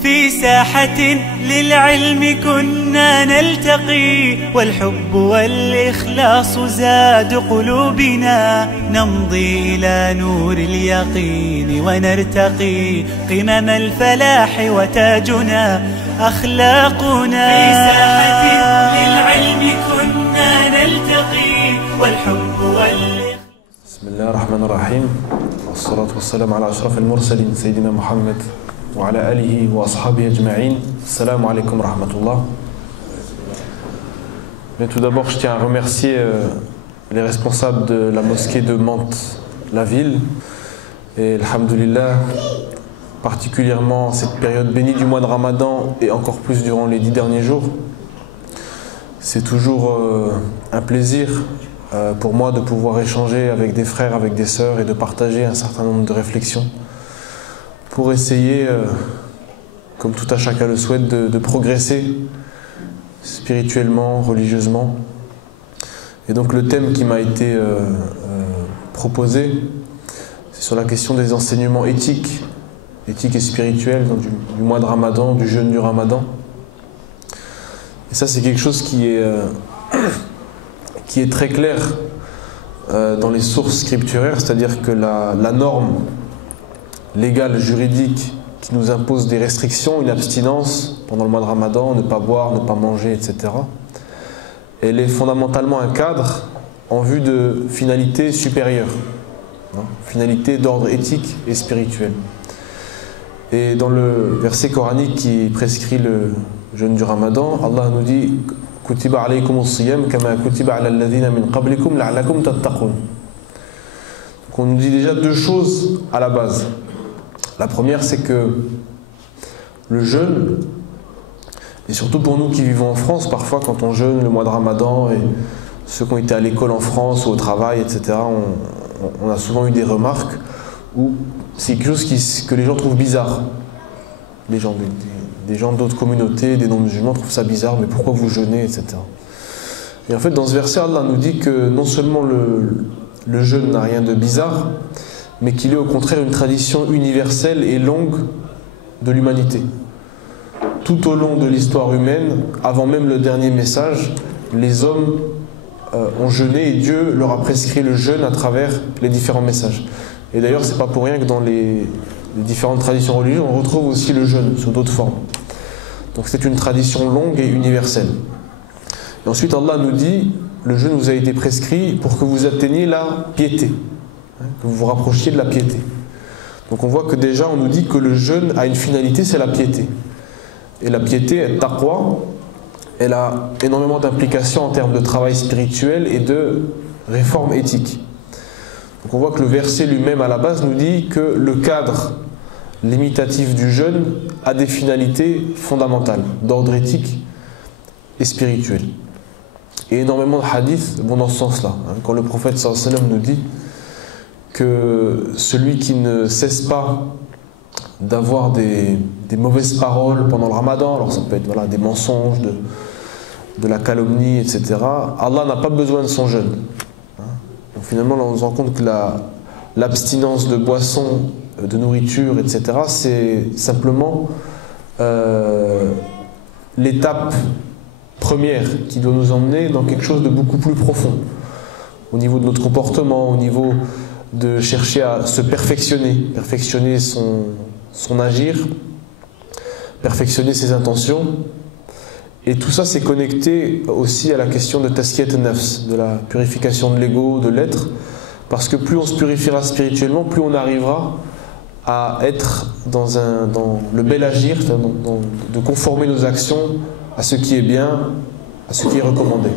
في ساحة للعلم كنا نلتقي، والحب والإخلاص زاد قلوبنا، نمضي إلى نور اليقين ونرتقي قمم الفلاح وتاجنا أخلاقنا. في ساحة للعلم كنا نلتقي، والحب والإخلاص. بسم الله الرحمن الرحيم، والصلاة والسلام على أشرف المرسلين سيدنا محمد وعلى آله وأصحابه أجمعين. Assalamu alaikum wa rahmatullah. Mais tout d'abord, je tiens à remercier les responsables de la mosquée de Mantes, la ville, et alhamdoulilah, particulièrement cette période bénie du mois de Ramadan et encore plus durant les 10 derniers jours. C'est toujours un plaisir pour moi de pouvoir échanger avec des frères, avec des sœurs et de partager un certain nombre de réflexions pour essayer, comme tout à chacun le souhaite, de progresser spirituellement, religieusement. Et donc le thème qui m'a été proposé, c'est sur la question des enseignements éthiques et spirituels du mois de Ramadan, du jeûne du Ramadan. Et ça, c'est quelque chose qui est très clair dans les sources scripturaires, c'est-à-dire que la norme légale, juridique, qui nous impose des restrictions, une abstinence pendant le mois de Ramadan, ne pas boire, ne pas manger, etc. Elle est fondamentalement un cadre en vue de finalités supérieures, finalités d'ordre éthique et spirituel. Et dans le verset coranique qui prescrit le jeûne du Ramadan, Allah nous dit « Kutiba alaykumus siyam kama kutiba ala alladhina min qablikum la'allakum tattaqun » Donc on nous dit déjà deux choses à la base. La première, c'est que le jeûne, et surtout pour nous qui vivons en France, parfois quand on jeûne le mois de Ramadan, et ceux qui ont été à l'école en France ou au travail, etc., on a souvent eu des remarques où c'est quelque chose que les gens trouvent bizarre. Les gens, des gens d'autres communautés, des non-musulmans trouvent ça bizarre, mais pourquoi vous jeûnez, etc. Et en fait, dans ce verset, Allah nous dit que non seulement le jeûne n'a rien de bizarre, mais qu'il est au contraire une tradition universelle et longue de l'humanité. Tout au long de l'histoire humaine, avant même le dernier message, les hommes ont jeûné et Dieu leur a prescrit le jeûne à travers les différents messages. Et d'ailleurs, c'est pas pour rien que dans les différentes traditions religieuses, on retrouve aussi le jeûne sous d'autres formes. Donc c'est une tradition longue et universelle. Et ensuite, Allah nous dit, le jeûne vous a été prescrit pour que vous atteigniez la piété, que vous vous rapprochiez de la piété. Donc on voit que déjà on nous dit que le jeûne a une finalité, c'est la piété. Et la piété, taqwa, elle a énormément d'implications en termes de travail spirituel et de réforme éthique. Donc on voit que le verset lui-même à la base nous dit que le cadre limitatif du jeûne a des finalités fondamentales, d'ordre éthique et spirituel. Et énormément de hadiths vont dans ce sens-là. Quand le prophète sallallahu alayhi wa sallam nous dit que celui qui ne cesse pas d'avoir des mauvaises paroles pendant le Ramadan, alors ça peut être des mensonges, de la calomnie, etc. Allah n'a pas besoin de son jeûne. Donc finalement, là, on se rend compte que l'abstinence de boissons, de nourriture, etc., c'est simplement l'étape première qui doit nous emmener dans quelque chose de beaucoup plus profond, au niveau de notre comportement, au niveau de chercher à se perfectionner son agir, perfectionner ses intentions. Et tout ça, c'est connecté aussi à la question de taskiyat an-nafs, de la purification de l'ego, de l'être, parce que plus on se purifiera spirituellement, plus on arrivera à être dans le bel agir, de conformer nos actions à ce qui est bien, à ce qui est recommandé.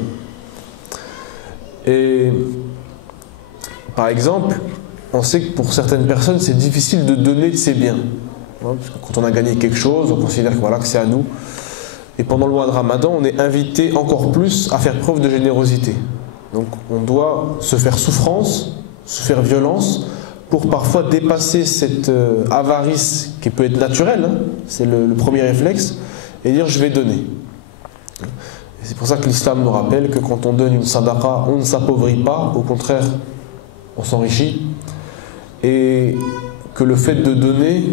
Et par exemple, on sait que pour certaines personnes, c'est difficile de donner de ses biens. Parce que quand on a gagné quelque chose, on considère que c'est à nous. Et pendant le mois de Ramadan, on est invité encore plus à faire preuve de générosité. Donc on doit se faire souffrance, se faire violence, pour parfois dépasser cette avarice qui peut être naturelle, c'est le premier réflexe, et dire je vais donner. C'est pour ça que l'islam nous rappelle que quand on donne une sadaqa, on ne s'appauvrit pas, au contraire, on s'enrichit. Et que le fait de donner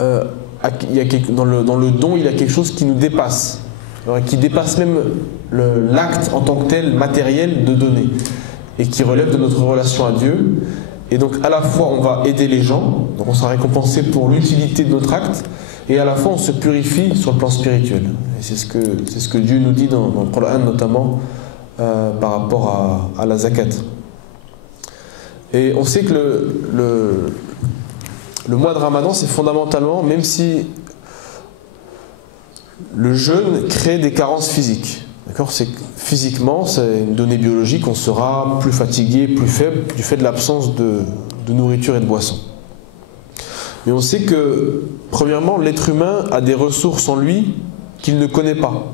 dans le don, il y a quelque chose qui nous dépasse, qui dépasse même l'acte en tant que tel, matériel, de donner, et qui relève de notre relation à Dieu. Et donc à la fois on va aider les gens, donc on sera récompensé pour l'utilité de notre acte, et à la fois on se purifie sur le plan spirituel. Et c'est ce que Dieu nous dit dans le Coran, notamment par rapport à la zakat. Et on sait que le mois de Ramadan, c'est fondamentalement, même si le jeûne crée des carences physiques. D'accord ? Physiquement, c'est une donnée biologique, on sera plus fatigué, plus faible du fait de l'absence de nourriture et de boisson. Mais on sait que, premièrement, l'être humain a des ressources en lui qu'il ne connaît pas.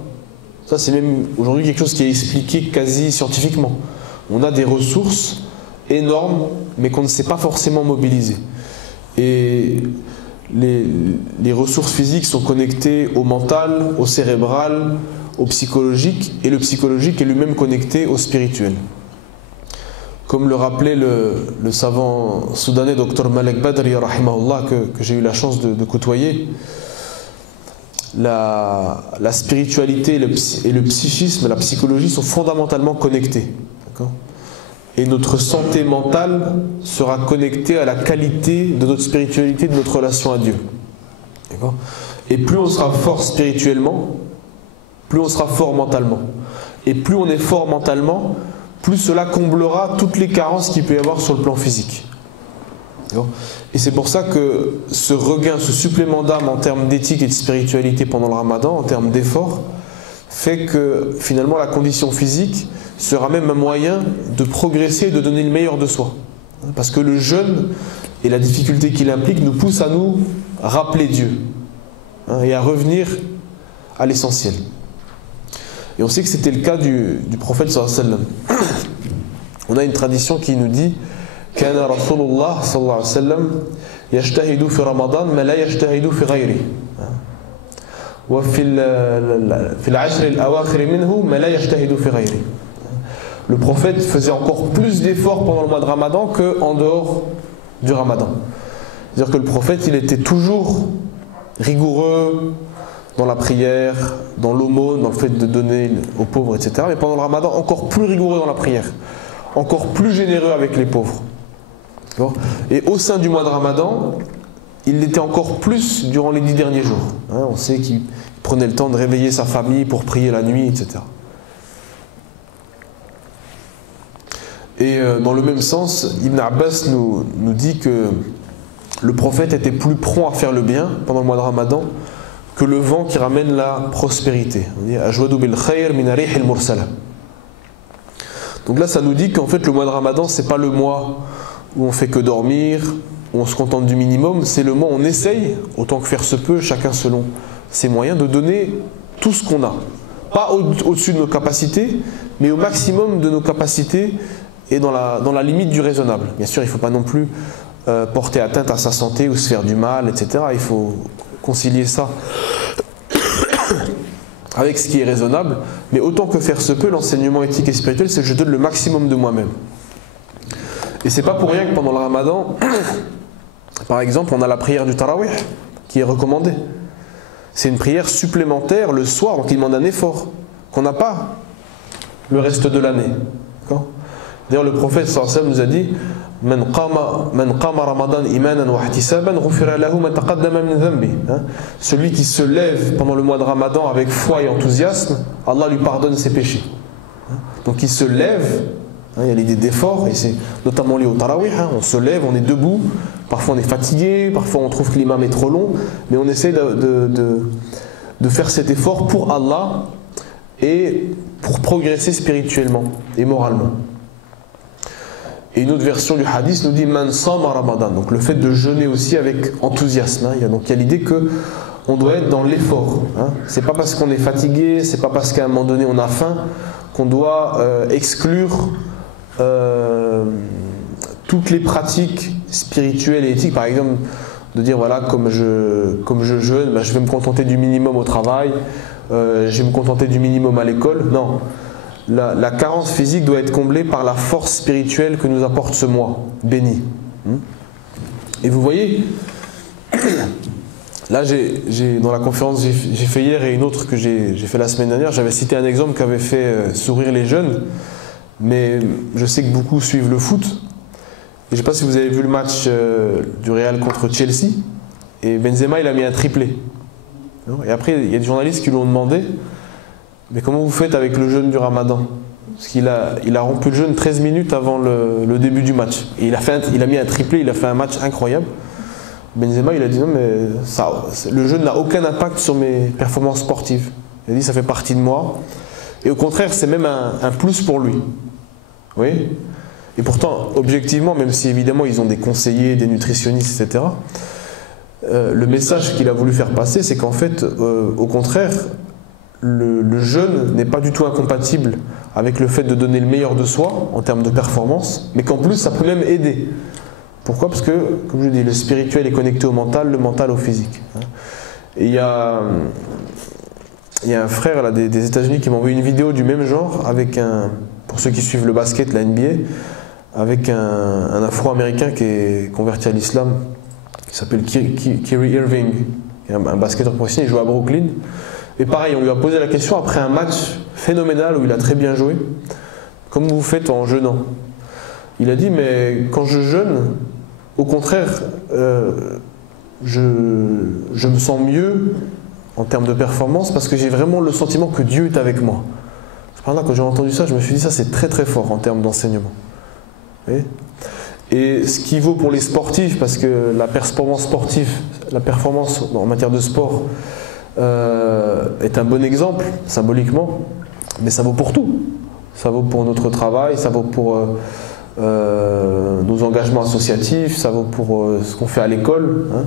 Ça, c'est même aujourd'hui quelque chose qui est expliqué quasi scientifiquement. On a des ressources énormes, mais qu'on ne sait pas forcément mobiliser. Et les ressources physiques sont connectées au mental, au cérébral, au psychologique, et le psychologique est lui-même connecté au spirituel. Comme le rappelait le savant soudanais Dr Malek Badri, rahimahullah, que j'ai eu la chance de côtoyer, la spiritualité et le psychisme, la psychologie sont fondamentalement connectés. Et notre santé mentale sera connectée à la qualité de notre spiritualité, de notre relation à Dieu. Et plus on sera fort spirituellement, plus on sera fort mentalement. Et plus on est fort mentalement, plus cela comblera toutes les carences qu'il peut y avoir sur le plan physique. Et c'est pour ça que ce regain, ce supplément d'âme en termes d'éthique et de spiritualité pendant le Ramadan, en termes d'effort, fait que finalement la condition physique sera même un moyen de progresser et de donner le meilleur de soi. Parce que le jeûne et la difficulté qu'il implique nous poussent à nous rappeler Dieu et à revenir à l'essentiel. Et on sait que c'était le cas du prophète sallallahu alayhi wa sallam. On a une tradition qui nous dit Kana Rasulullah sallallahu alayhi wa sallam yajtahidu fi Ramadan ma la yajtahidu fi ghayri. Wa fi al-ashr al-awakhir minhu ma la yajtahidu fi ghayri. Le prophète faisait encore plus d'efforts pendant le mois de Ramadan qu'en dehors du Ramadan. C'est-à-dire que le prophète, il était toujours rigoureux dans la prière, dans l'aumône, dans le fait de donner aux pauvres, etc. Mais pendant le Ramadan, encore plus rigoureux dans la prière, encore plus généreux avec les pauvres. Et au sein du mois de Ramadan, il l'était encore plus durant les 10 derniers jours. On sait qu'il prenait le temps de réveiller sa famille pour prier la nuit, etc. Et dans le même sens, Ibn Abbas nous dit que le prophète était plus prompt à faire le bien pendant le mois de Ramadan que le vent qui ramène la prospérité. On dit Ajwadu bil khayr min arih al mursala. Donc là, ça nous dit qu'en fait, le mois de Ramadan, c'est pas le mois où on fait que dormir, où on se contente du minimum. C'est le mois où on essaye, autant que faire se peut, chacun selon ses moyens, de donner tout ce qu'on a. Pas au-dessus de nos capacités, mais au maximum de nos capacités et dans la limite du raisonnable. Bien sûr, il ne faut pas non plus porter atteinte à sa santé ou se faire du mal, etc. Il faut concilier ça avec ce qui est raisonnable, mais autant que faire se peut, l'enseignement éthique et spirituel, c'est que je donne le maximum de moi-même. Et c'est pas pour rien que pendant le Ramadan, par exemple, on a la prière du Tarawih qui est recommandée. C'est une prière supplémentaire le soir, donc il demande un effort qu'on n'a pas le reste de l'année. D'ailleurs, le prophète sallallahu alayhi wa sallam nous a dit Man qama Ramadan imanan wa ihtisaban ghufira lahu ma taqaddama min dhanbi. Celui qui se lève pendant le mois de Ramadan avec foi et enthousiasme, Allah lui pardonne ses péchés. Donc il se lève, il y a l'idée d'effort, et c'est notamment lié au Tarawih. On se lève, on est debout, parfois on est fatigué, parfois on trouve que l'imam est trop long, mais on essaie de faire cet effort pour Allah et pour progresser spirituellement et moralement. Et une autre version du hadith nous dit Man sama Ramadan, donc le fait de jeûner aussi avec enthousiasme. Donc il y a l'idée qu'on doit être dans l'effort. C'est pas parce qu'on est fatigué, c'est pas parce qu'à un moment donné on a faim qu'on doit exclure toutes les pratiques spirituelles et éthiques. Par exemple, de dire voilà, comme je jeûne, je vais me contenter du minimum au travail, je vais me contenter du minimum à l'école. Non. La carence physique doit être comblée par la force spirituelle que nous apporte ce mois béni. Et vous voyez, Là, dans la conférence que j'ai fait hier et une autre que j'ai fait la semaine dernière, j'avais cité un exemple qui avait fait sourire les jeunes, mais je sais que beaucoup suivent le foot. Et je ne sais pas si vous avez vu le match du Real contre Chelsea, et Benzema il a mis un triplé. Et après, il y a des journalistes qui lui ont demandé, mais comment vous faites avec le jeûne du Ramadan? Parce qu'il a rompu le jeûne 13 minutes avant le début du match. Et il a mis un triplé, il a fait un match incroyable. Benzema il a dit non mais le jeûne n'a aucun impact sur mes performances sportives. Il a dit ça fait partie de moi. Et au contraire c'est même un plus pour lui. Oui. Et pourtant objectivement, même si évidemment ils ont des conseillers, des nutritionnistes, etc. Le message qu'il a voulu faire passer c'est qu'en fait au contraire le jeûne n'est pas du tout incompatible avec le fait de donner le meilleur de soi en termes de performance, mais qu'en plus ça peut même aider. Pourquoi? Parce que, comme je dis, le spirituel est connecté au mental, le mental au physique. Et il y a un frère là, des États-Unis qui m'a envoyé une vidéo du même genre, avec pour ceux qui suivent le basket, la NBA, avec un Afro-Américain qui est converti à l'islam, qui s'appelle Kyrie Irving, qui est un basketteur professionnel, il joue à Brooklyn. Et pareil, on lui a posé la question après un match phénoménal où il a très bien joué, comment vous faites en jeûnant? Il a dit, mais quand je jeûne, au contraire, je me sens mieux en termes de performance parce que j'ai vraiment le sentiment que Dieu est avec moi. Là, quand j'ai entendu ça, je me suis dit, ça c'est très très fort en termes d'enseignement. Et ce qui vaut pour les sportifs, parce que la performance sportive, la performance en matière de sport est un bon exemple, symboliquement, mais ça vaut pour tout. Ça vaut pour notre travail, ça vaut pour nos engagements associatifs, ça vaut pour ce qu'on fait à l'école, hein.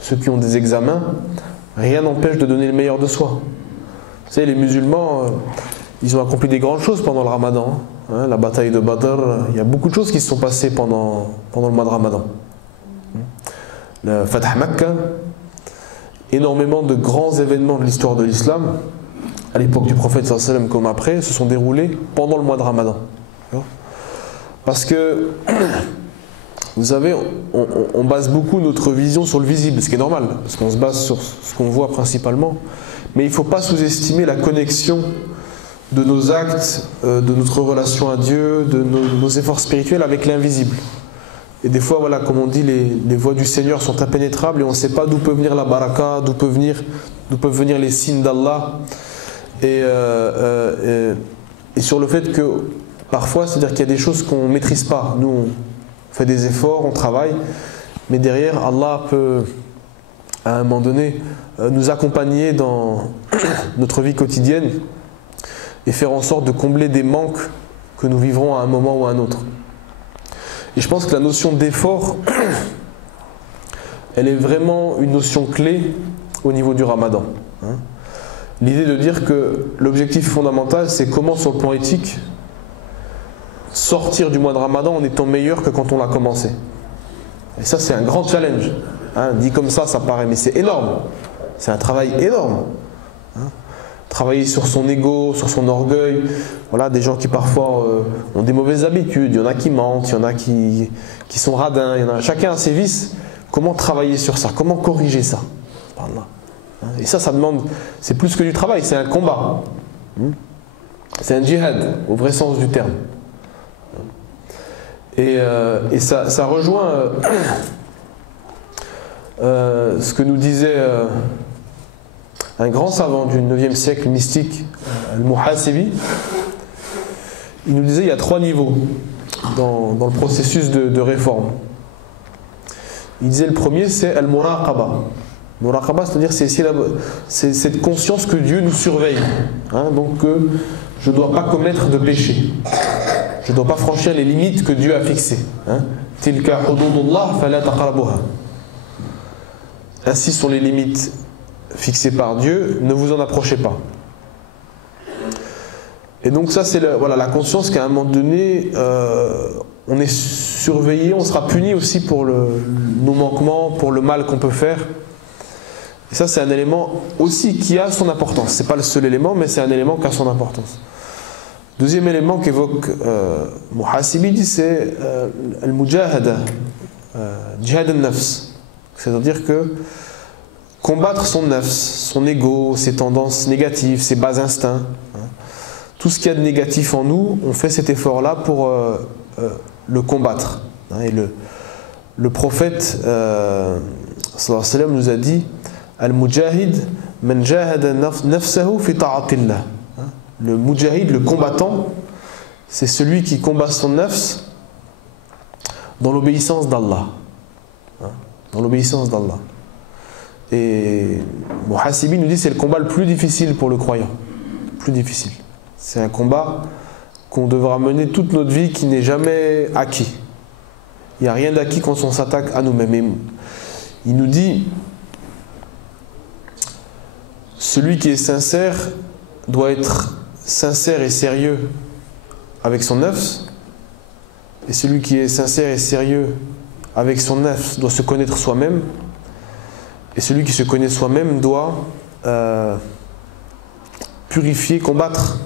Ceux qui ont des examens, rien n'empêche de donner le meilleur de soi. Vous savez, les musulmans, ils ont accompli des grandes choses pendant le Ramadan, hein. La bataille de Badr, il y a beaucoup de choses qui se sont passées pendant le mois de Ramadan. Le Fatah Makkah, énormément de grands événements de l'histoire de l'islam, à l'époque du prophète sallallahu alayhi wa sallam comme après, se sont déroulés pendant le mois de Ramadan. Parce que, vous savez, on base beaucoup notre vision sur le visible, ce qui est normal, parce qu'on se base sur ce qu'on voit principalement. Mais il ne faut pas sous-estimer la connexion de nos actes, de notre relation à Dieu, de nos efforts spirituels avec l'invisible. Et des fois, voilà, comme on dit, les voies du Seigneur sont impénétrables et on ne sait pas d'où peut venir la baraka, d'où peuvent venir les signes d'Allah. Et sur le fait que parfois, c'est-à-dire qu'il y a des choses qu'on ne maîtrise pas. Nous, on fait des efforts, on travaille, mais derrière, Allah peut, à un moment donné, nous accompagner dans notre vie quotidienne et faire en sorte de combler des manques que nous vivrons à un moment ou à un autre. Et je pense que la notion d'effort, elle est vraiment une notion clé au niveau du Ramadan. L'idée de dire que l'objectif fondamental, c'est comment, sur le plan éthique, sortir du mois de Ramadan en étant meilleur que quand on l'a commencé. Et ça, c'est un grand challenge. Dit comme ça, ça paraît, mais c'est énorme. C'est un travail énorme. Travailler sur son ego, sur son orgueil. Voilà, des gens qui parfois ont des mauvaises habitudes. Il y en a qui mentent, il y en a qui sont radins. Chacun a ses vices. Comment travailler sur ça? Comment corriger ça? Et ça demande, c'est plus que du travail, c'est un combat. C'est un djihad, au vrai sens du terme. Et ça rejoint ce que nous disait un grand savant du 9e siècle mystique, Al-Muhasibi. Il nous disait qu'il y a 3 niveaux dans le processus de réforme. Il disait le premier, c'est Al-Muraqaba. Muraqaba, c'est-à-dire c'est cette conscience que Dieu nous surveille. Donc je ne dois pas commettre de péché. Je ne dois pas franchir les limites que Dieu a fixées. Tilka hududullah fala taqrabuha. Ainsi sont les limites fixées par Dieu, ne vous en approchez pas. Et donc ça c'est la conscience qu'à un moment donné on est surveillé, on sera puni aussi pour nos manquements, pour le mal qu'on peut faire. Et ça c'est un élément aussi qui a son importance. C'est pas le seul élément, mais c'est un élément qui a son importance. Deuxième élément qu'évoque Muhasibi, c'est al-mujahada, jihad al-nafs. C'est-à-dire que combattre son nafs, son ego, ses tendances négatives, ses bas instincts. Tout ce qu'il y a de négatif en nous, on fait cet effort-là pour le combattre. Et le prophète sallallahu alayhi wa sallam nous a dit Al-Mujahid man jahada nafsahu fi ta'atillah. Le mujahid, le combattant, c'est celui qui combat son nafs dans l'obéissance d'Allah. Dans l'obéissance d'Allah. Et Muhasibi nous dit que c'est le combat le plus difficile pour le croyant. Plus difficile. C'est un combat qu'on devra mener toute notre vie qui n'est jamais acquis. Il n'y a rien d'acquis quand on s'attaque à nous-mêmes. Et il nous dit celui qui est sincère doit être sincère et sérieux avec son nafs, et celui qui est sincère et sérieux avec son nafs doit se connaître soi-même, et celui qui se connaît soi-même doit purifier, combattre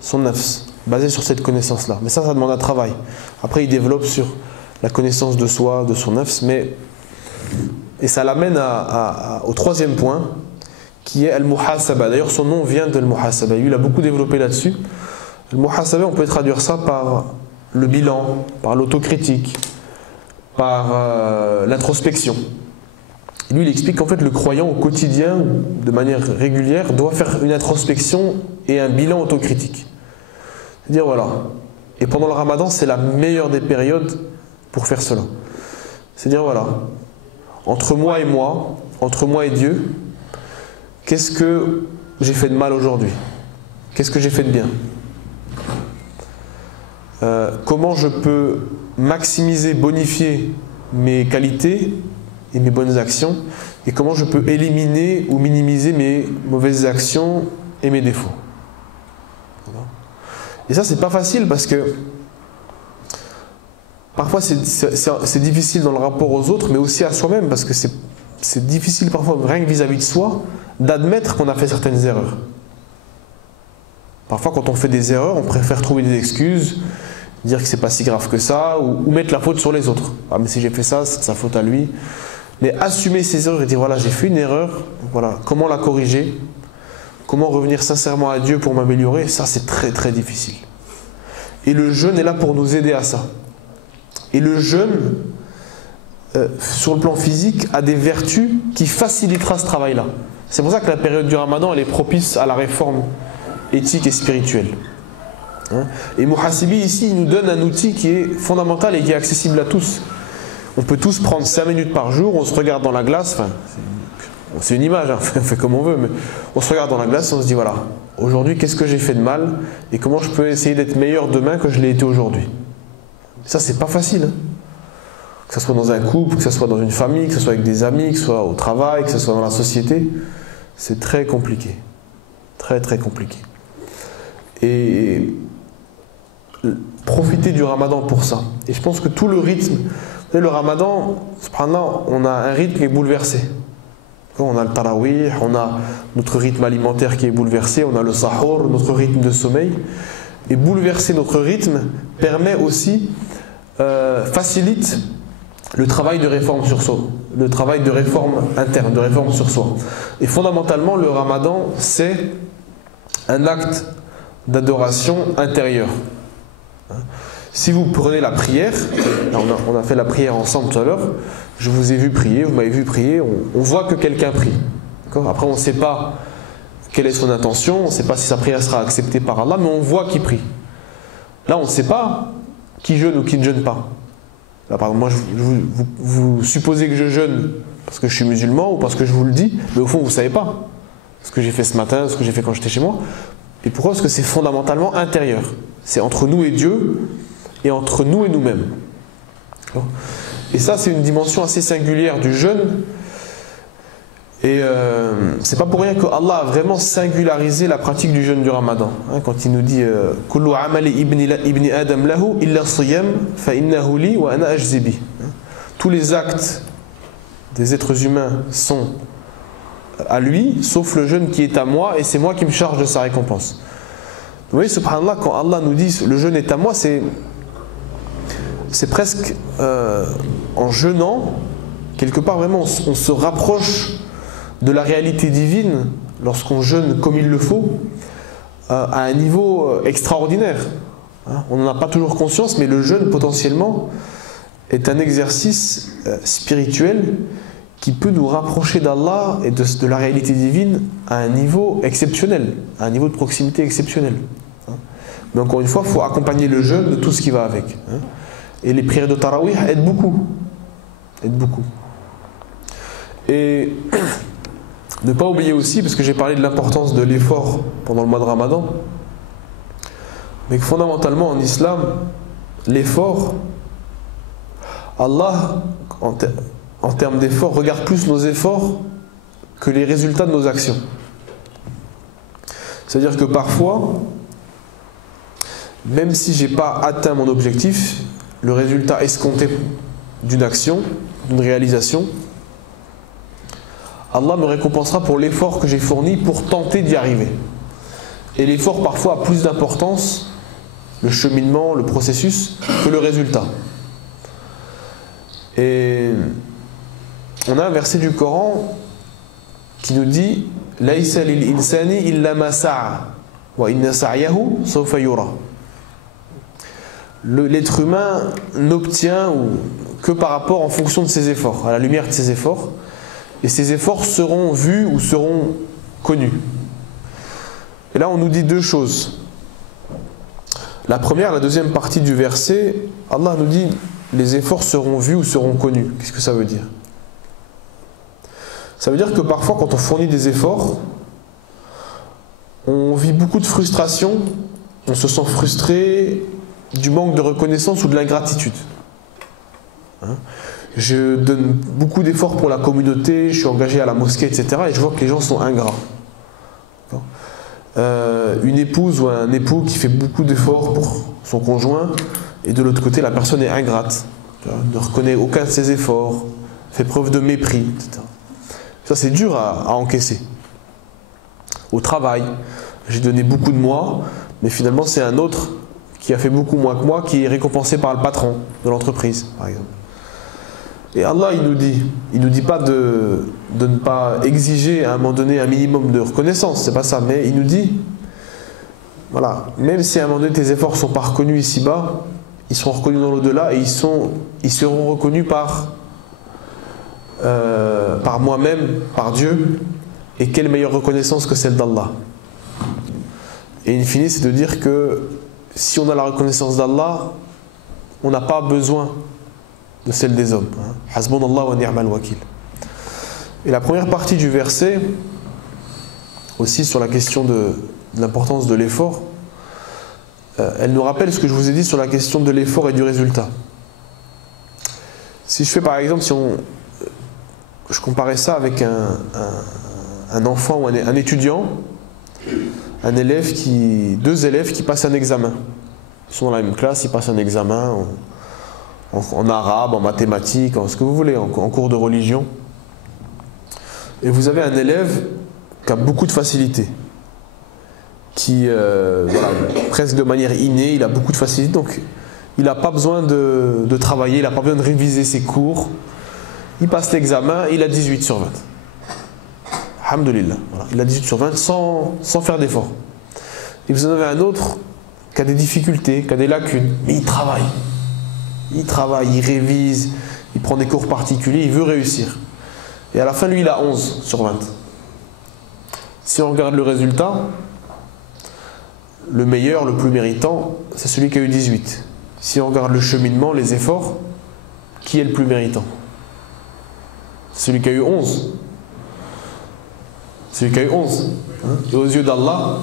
son nafs, basé sur cette connaissance-là. Mais ça demande un travail. Après, il développe sur la connaissance de soi, de son nafs, et ça l'amène au troisième point, qui est Al-Muhasaba. D'ailleurs, son nom vient de Al-Muhasaba. Il a beaucoup développé là-dessus. Al-Muhasaba, on peut traduire ça par le bilan, par l'autocritique, par l'introspection. Lui, il explique qu'en fait, le croyant au quotidien, de manière régulière, doit faire une introspection et un bilan autocritique. C'est-à-dire, voilà. Et pendant le Ramadan, c'est la meilleure des périodes pour faire cela. C'est-à-dire, voilà. Entre moi et Dieu, qu'est-ce que j'ai fait de mal aujourd'hui? Qu'est-ce que j'ai fait de bien? Comment je peux maximiser, bonifier mes qualités et mes bonnes actions, et comment je peux éliminer ou minimiser mes mauvaises actions et mes défauts. Et ça, c'est pas facile parce que parfois c'est difficile dans le rapport aux autres, mais aussi à soi-même, parce que c'est difficile parfois, rien que vis-à-vis de soi, d'admettre qu'on a fait certaines erreurs. Parfois, quand on fait des erreurs, on préfère trouver des excuses, dire que c'est pas si grave que ça, ou mettre la faute sur les autres. Ah, mais si j'ai fait ça, c'est de sa faute à lui. Mais assumer ses erreurs et dire voilà, j'ai fait une erreur, voilà, comment la corriger, comment revenir sincèrement à Dieu pour m'améliorer, ça c'est très très difficile. Et le jeûne est là pour nous aider à ça. Et le jeûne, sur le plan physique, a des vertus qui facilitera ce travail-là. C'est pour ça que la période du Ramadan, elle est propice à la réforme éthique et spirituelle. Et Muhasibi ici, il nous donne un outil qui est fondamental et qui est accessible à tous. On peut tous prendre 5 minutes par jour, on se regarde dans la glace, enfin, c'est une image, hein, on fait comme on veut, mais on se regarde dans la glace et on se dit voilà, aujourd'hui qu'est-ce que j'ai fait de mal et comment je peux essayer d'être meilleur demain que je l'ai été aujourd'hui. Ça c'est pas facile, hein. Que ce soit dans un couple, que ce soit dans une famille, que ce soit avec des amis, que ce soit au travail, que ce soit dans la société, c'est très compliqué, très très compliqué. Et profiter du Ramadan pour ça. Et je pense que tout le rythme, le Ramadan, subhanallah, on a un rythme qui est bouleversé. On a le tarawih, on a notre rythme alimentaire qui est bouleversé, on a le sahur, notre rythme de sommeil. Et bouleverser notre rythme permet aussi, facilite le travail de réforme sur soi, le travail de réforme interne, de réforme sur soi. Et fondamentalement, le Ramadan, c'est un acte d'adoration intérieure. Si vous prenez la prière, on a fait la prière ensemble tout à l'heure, je vous ai vu prier, vous m'avez vu prier, on voit que quelqu'un prie. Après on ne sait pas quelle est son intention, on ne sait pas si sa prière sera acceptée par Allah, mais on voit qu'il prie. Là on ne sait pas qui jeûne ou qui ne jeûne pas. Là, par exemple, moi vous supposez que je jeûne parce que je suis musulman ou parce que je vous le dis, mais au fond vous ne savez pas ce que j'ai fait ce matin, ce que j'ai fait quand j'étais chez moi. Et pourquoi? Parce que c'est fondamentalement intérieur. C'est entre nous et Dieu et entre nous et nous-mêmes. Et ça, c'est une dimension assez singulière du jeûne. Et c'est pas pour rien que Allah a vraiment singularisé la pratique du jeûne du Ramadan. Quand il nous dit Kullu amali ibni Adam lahu illa siyam fa innahu li wa ana ajzi bi. Tous les actes des êtres humains sont à lui, sauf le jeûne qui est à moi, et c'est moi qui me charge de sa récompense. Vous voyez, subhanallah, quand Allah nous dit le jeûne est à moi, c'est presque en jeûnant, quelque part vraiment, on se rapproche de la réalité divine, lorsqu'on jeûne comme il le faut, à un niveau extraordinaire. On n'en a pas toujours conscience, mais le jeûne potentiellement est un exercice spirituel qui peut nous rapprocher d'Allah et de la réalité divine à un niveau exceptionnel, à un niveau de proximité exceptionnel. Mais encore une fois, il faut accompagner le jeûne de tout ce qui va avec. Et les prières de Tarawih aident beaucoup. Et ne pas oublier aussi, parce que j'ai parlé de l'importance de l'effort pendant le mois de Ramadan, mais que fondamentalement en islam, l'effort, Allah, en termes d'effort, regarde plus nos efforts que les résultats de nos actions. C'est-à-dire que parfois, même si je n'ai pas atteint mon objectif, le résultat escompté d'une action, d'une réalisation, Allah me récompensera pour l'effort que j'ai fourni pour tenter d'y arriver. Et l'effort parfois a plus d'importance, le cheminement, le processus, que le résultat. Et on a un verset du Coran qui nous dit « Laïsa lil insani illa ma sa'a wa inna sa'yahu sawfa yura » L'être humain n'obtient que par rapport en fonction de ses efforts, à la lumière de ses efforts, et ces efforts seront vus ou seront connus. Et là on nous dit deux choses. La première, la deuxième partie du verset, Allah nous dit les efforts seront vus ou seront connus. Qu'est-ce que ça veut dire? Ça veut dire que parfois quand on fournit des efforts, on vit beaucoup de frustration, on se sent frustré du manque de reconnaissance ou de l'ingratitude. Je donne beaucoup d'efforts pour la communauté, je suis engagé à la mosquée, etc. et je vois que les gens sont ingrats. Une épouse ou un époux qui fait beaucoup d'efforts pour son conjoint et de l'autre côté la personne est ingrate, ne reconnaît aucun de ses efforts, fait preuve de mépris, etc. Ça c'est dur à encaisser. Au travail, j'ai donné beaucoup de moi, mais finalement c'est un autre qui a fait beaucoup moins que moi qui est récompensé par le patron de l'entreprise, par exemple. Et Allah il nous dit pas de ne pas exiger à un moment donné un minimum de reconnaissance, c'est pas ça, mais il nous dit voilà, même si à un moment donné tes efforts sont pas reconnus ici-bas, ils seront reconnus dans l'au-delà et ils seront reconnus par moi-même, par Dieu. Et quelle meilleure reconnaissance que celle d'Allah. Et in fine, c'est de dire que si on a la reconnaissance d'Allah, on n'a pas besoin de celle des hommes. Hasbunallah wa ni'mal wakil. Et la première partie du verset, aussi sur la question de l'importance de l'effort, elle nous rappelle ce que je vous ai dit sur la question de l'effort et du résultat. Si je fais par exemple, je comparais ça avec un enfant ou un étudiant, deux élèves qui passent un examen. Ils sont dans la même classe, ils passent un examen en arabe, en mathématiques, en ce que vous voulez, en cours de religion. Et vous avez un élève qui a beaucoup de facilité, qui, voilà, presque de manière innée, il a beaucoup de facilité, donc il n'a pas besoin de travailler, il n'a pas besoin de réviser ses cours. Il passe l'examen, il a 18 sur 20. Alhamdulillah. Voilà. Il a 18 sur 20 sans faire d'effort. Et vous en avez un autre qui a des difficultés, qui a des lacunes, mais il travaille. Il travaille, il révise, il prend des cours particuliers, il veut réussir. Et à la fin, lui, il a 11 sur 20. Si on regarde le résultat, le meilleur, le plus méritant, c'est celui qui a eu 18. Si on regarde le cheminement, les efforts, qui est le plus méritant? Celui qui a eu 11. Celui qui a eu 11. Et aux yeux d'Allah,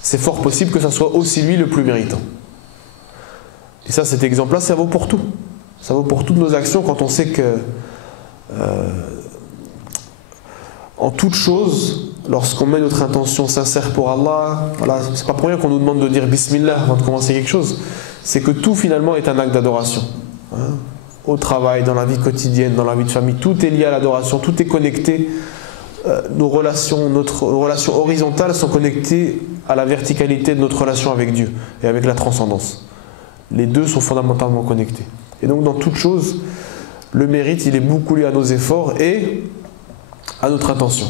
c'est fort possible que ce soit aussi lui le plus méritant. Et ça, cet exemple-là, ça vaut pour tout. Ça vaut pour toutes nos actions quand on sait que en toute chose, lorsqu'on met notre intention sincère pour Allah, voilà, c'est pas pour rien qu'on nous demande de dire Bismillah avant de commencer quelque chose. C'est que tout finalement est un acte d'adoration. Au travail, dans la vie quotidienne, dans la vie de famille, tout est lié à l'adoration, tout est connecté. Nos relations horizontales sont connectées à la verticalité de notre relation avec Dieu et avec la transcendance. Les deux sont fondamentalement connectés. Et donc dans toute chose, le mérite, il est beaucoup lié à nos efforts et à notre intention.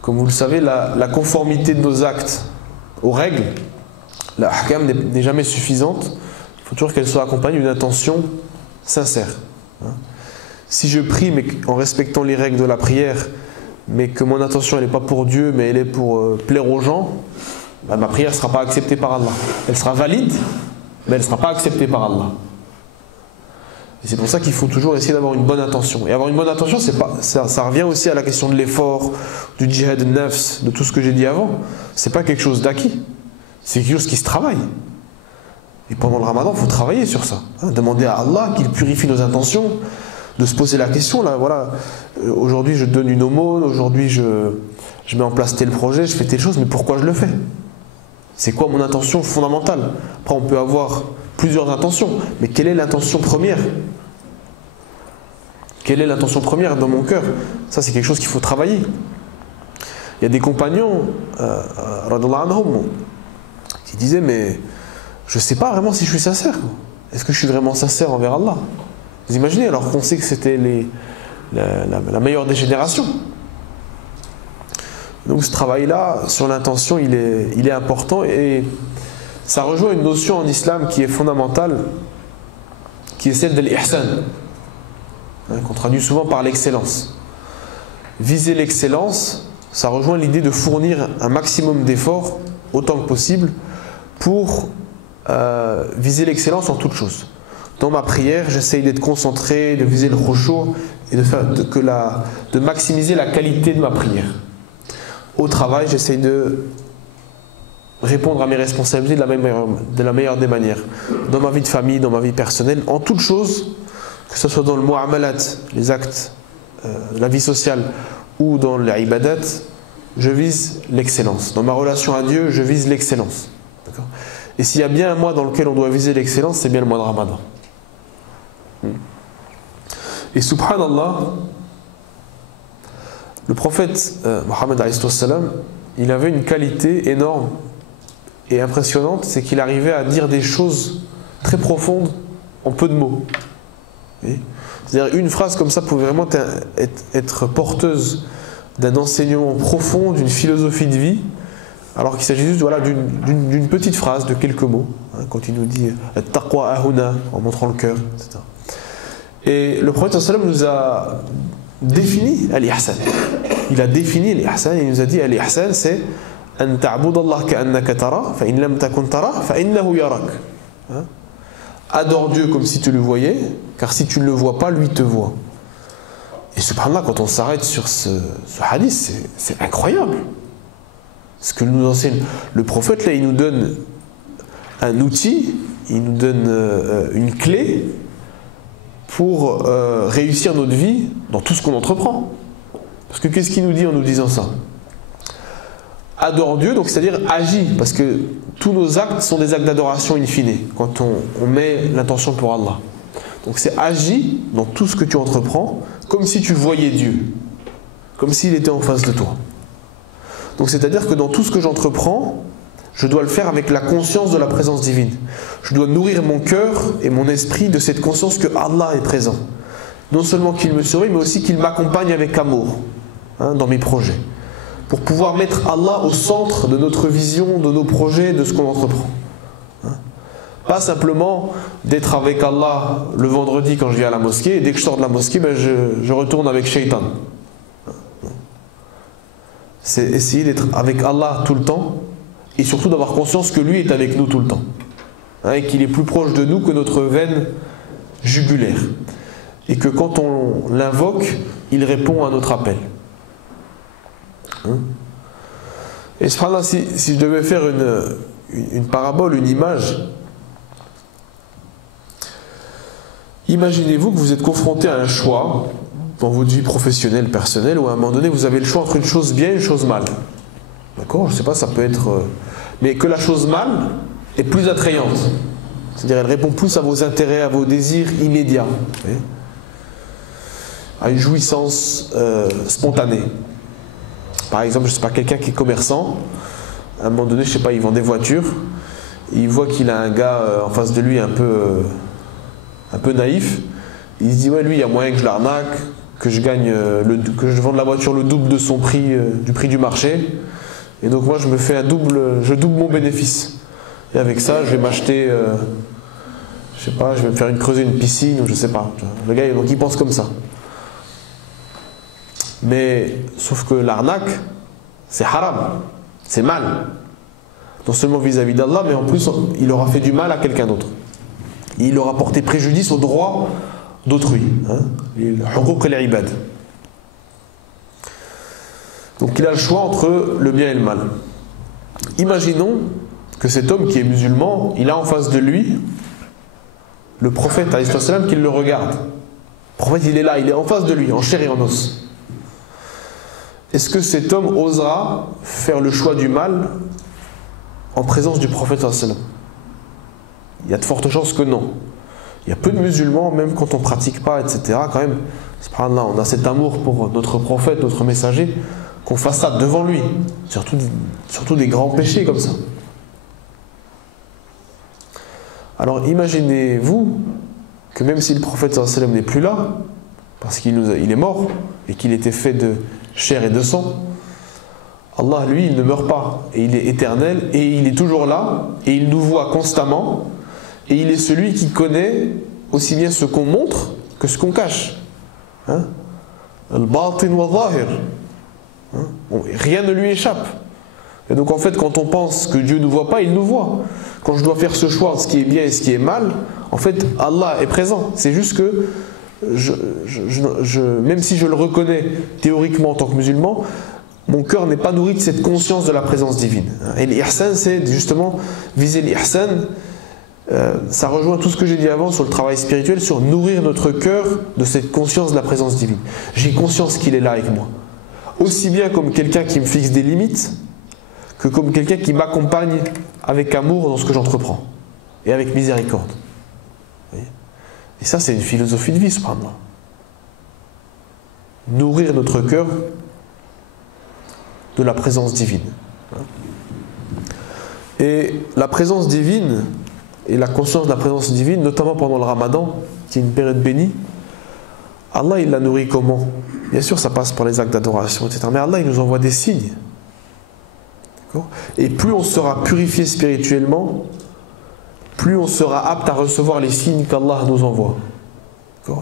Comme vous le savez, la conformité de nos actes aux règles, la ahkam n'est jamais suffisante. Il faut toujours qu'elle soit accompagnée d'une intention sincère. Si je prie mais en respectant les règles de la prière, mais que mon intention elle n'est pas pour Dieu, mais elle est pour plaire aux gens, ben, ma prière ne sera pas acceptée par Allah. Elle sera valide, mais elle ne sera pas acceptée par Allah. Et c'est pour ça qu'il faut toujours essayer d'avoir une bonne intention. Et avoir une bonne intention, ça revient aussi à la question de l'effort, du djihad nafs, de tout ce que j'ai dit avant. C'est pas quelque chose d'acquis, c'est quelque chose qui se travaille. Et pendant le ramadan, il faut travailler sur ça. Demander à Allah qu'il purifie nos intentions, de se poser la question, là, voilà, aujourd'hui je donne une aumône, aujourd'hui je mets en place tel projet, je fais telle chose, mais pourquoi je le fais? C'est quoi mon intention fondamentale? Après, on peut avoir plusieurs intentions, mais quelle est l'intention première? Quelle est l'intention première dans mon cœur? Ça, c'est quelque chose qu'il faut travailler. Il y a des compagnons, qui disaient, mais je ne sais pas vraiment si je suis sincère. Est-ce que je suis vraiment sincère envers Allah? Vous imaginez, alors qu'on sait que c'était la meilleure des générations. Donc ce travail-là, sur l'intention, il est important, et ça rejoint une notion en islam qui est fondamentale, qui est celle de l'ihsan, qu'on traduit souvent par l'excellence. Viser l'excellence, ça rejoint l'idée de fournir un maximum d'efforts, autant que possible, pour viser l'excellence en toute chose. Dans ma prière, j'essaye d'être concentré, de viser le khushu' et de maximiser la qualité de ma prière. Au travail, j'essaye de répondre à mes responsabilités de la meilleure des manières. Dans ma vie de famille, dans ma vie personnelle, en toute chose, que ce soit dans le mu'amalat, les actes, la vie sociale, ou dans l'ibadat, je vise l'excellence. Dans ma relation à Dieu, je vise l'excellence. Et s'il y a bien un mois dans lequel on doit viser l'excellence, c'est bien le mois de Ramadan. Et subhanallah, le prophète Mohammed alayhi salam, il avait une qualité énorme et impressionnante, c'est qu'il arrivait à dire des choses très profondes en peu de mots. C'est-à-dire une phrase comme ça pouvait vraiment être porteuse d'un enseignement profond, d'une philosophie de vie, alors qu'il s'agit juste voilà, d'une petite phrase, de quelques mots, quand il nous dit « taqwa ahuna » en montrant le cœur, etc. Et le prophète sallam nous a défini al-ihsan. Il a défini al-ihsan, il nous a dit al-ihsan c'est « an ta'budallah ka'annaka tara, fa in lam takun tara, fa innahu yarak » Adore Dieu comme si tu le voyais, car si tu ne le vois pas, lui te voit. Et subhanallah, quand on s'arrête sur ce hadith, c'est incroyable. Ce que nous enseigne le prophète, là, il nous donne un outil, il nous donne une clé pour réussir notre vie dans tout ce qu'on entreprend. Parce que qu'est-ce qu'il nous dit en nous disant ça? Adore Dieu, donc c'est-à-dire agis, parce que tous nos actes sont des actes d'adoration in fine, quand on met l'intention pour Allah. Donc c'est agis dans tout ce que tu entreprends, comme si tu voyais Dieu, comme s'il était en face de toi. Donc c'est-à-dire que dans tout ce que j'entreprends, je dois le faire avec la conscience de la présence divine. Je dois nourrir mon cœur et mon esprit de cette conscience que Allah est présent. Non seulement qu'il me surveille, mais aussi qu'il m'accompagne avec amour dans mes projets. Pour pouvoir mettre Allah au centre de notre vision, de nos projets, de ce qu'on entreprend. Pas simplement d'être avec Allah le vendredi quand je viens à la mosquée, et dès que je sors de la mosquée, ben je retourne avec Shaitan. C'est essayer d'être avec Allah tout le temps, et surtout d'avoir conscience que lui est avec nous tout le temps. Et qu'il est plus proche de nous que notre veine jugulaire. Et que quand on l'invoque, il répond à notre appel. Et subhanallah, si je devais faire une parabole, une image, imaginez-vous que vous êtes confronté à un choix dans votre vie professionnelle, personnelle, où à un moment donné vous avez le choix entre une chose bien et une chose mal. D'accord? Je ne sais pas, ça peut être... mais que la chose mal est plus attrayante. C'est-à-dire elle répond plus à vos intérêts, à vos désirs immédiats. À une jouissance spontanée. Par exemple, je ne sais pas, quelqu'un qui est commerçant, à un moment donné, je ne sais pas, il vend des voitures, il voit qu'il a un gars en face de lui un peu naïf, il se dit ouais, lui il y a moyen que je l'arnaque, que je gagne que je vende la voiture le double de son prix, du prix du marché, et donc moi je double mon bénéfice. Et avec ça, je vais m'acheter, je sais pas, je vais me faire creuser une piscine, ou je sais pas. Le gars, donc il pense comme ça. Mais sauf que l'arnaque, c'est haram, c'est mal. Non seulement vis-à-vis d'Allah, mais en plus il aura fait du mal à quelqu'un d'autre. Il aura porté préjudice aux droits d'autrui. Huquq al-ibad. Donc il a le choix entre le bien et le mal. Imaginons que cet homme qui est musulman, il a en face de lui le prophète qui le regarde. Le prophète il est là, il est en face de lui, en chair et en os. Est-ce que cet homme osera faire le choix du mal en présence du prophète? Il y a de fortes chances que non. Il y a peu de musulmans, même quand on ne pratique pas, etc. Quand même, subhanallah, on a cet amour pour notre prophète, notre messager, qu'on fasse ça devant lui. Surtout des grands péchés comme ça. Alors imaginez-vous que même si le prophète n'est plus là, parce qu'il est mort, et qu'il était fait de chair et de sang, Allah, lui, il ne meurt pas, et il est éternel, et il est toujours là, et il nous voit constamment, et il est celui qui connaît aussi bien ce qu'on montre que ce qu'on cache. Al-batin wa zahir. Rien ne lui échappe. Et donc en fait, quand on pense que Dieu ne nous voit pas, il nous voit. Quand je dois faire ce choix de ce qui est bien et ce qui est mal, en fait, Allah est présent. C'est juste que même si je le reconnais théoriquement en tant que musulman, mon cœur n'est pas nourri de cette conscience de la présence divine. Et l'ihsan, c'est justement viser l'ihsan. Ça rejoint tout ce que j'ai dit avant sur le travail spirituel, sur nourrir notre cœur de cette conscience de la présence divine. J'ai conscience qu'il est là avec moi. Aussi bien comme quelqu'un qui me fixe des limites, que comme quelqu'un qui m'accompagne avec amour dans ce que j'entreprends. Et avec miséricorde. Et ça, c'est une philosophie de vie, subhanallah. Nourrir notre cœur de la présence divine. Et la présence divine et la conscience de la présence divine, notamment pendant le Ramadan, qui est une période bénie, Allah il la nourrit comment? Bien sûr ça passe par les actes d'adoration, etc. Mais Allah il nous envoie des signes. Et plus on sera purifié spirituellement, plus on sera apte à recevoir les signes qu'Allah nous envoie.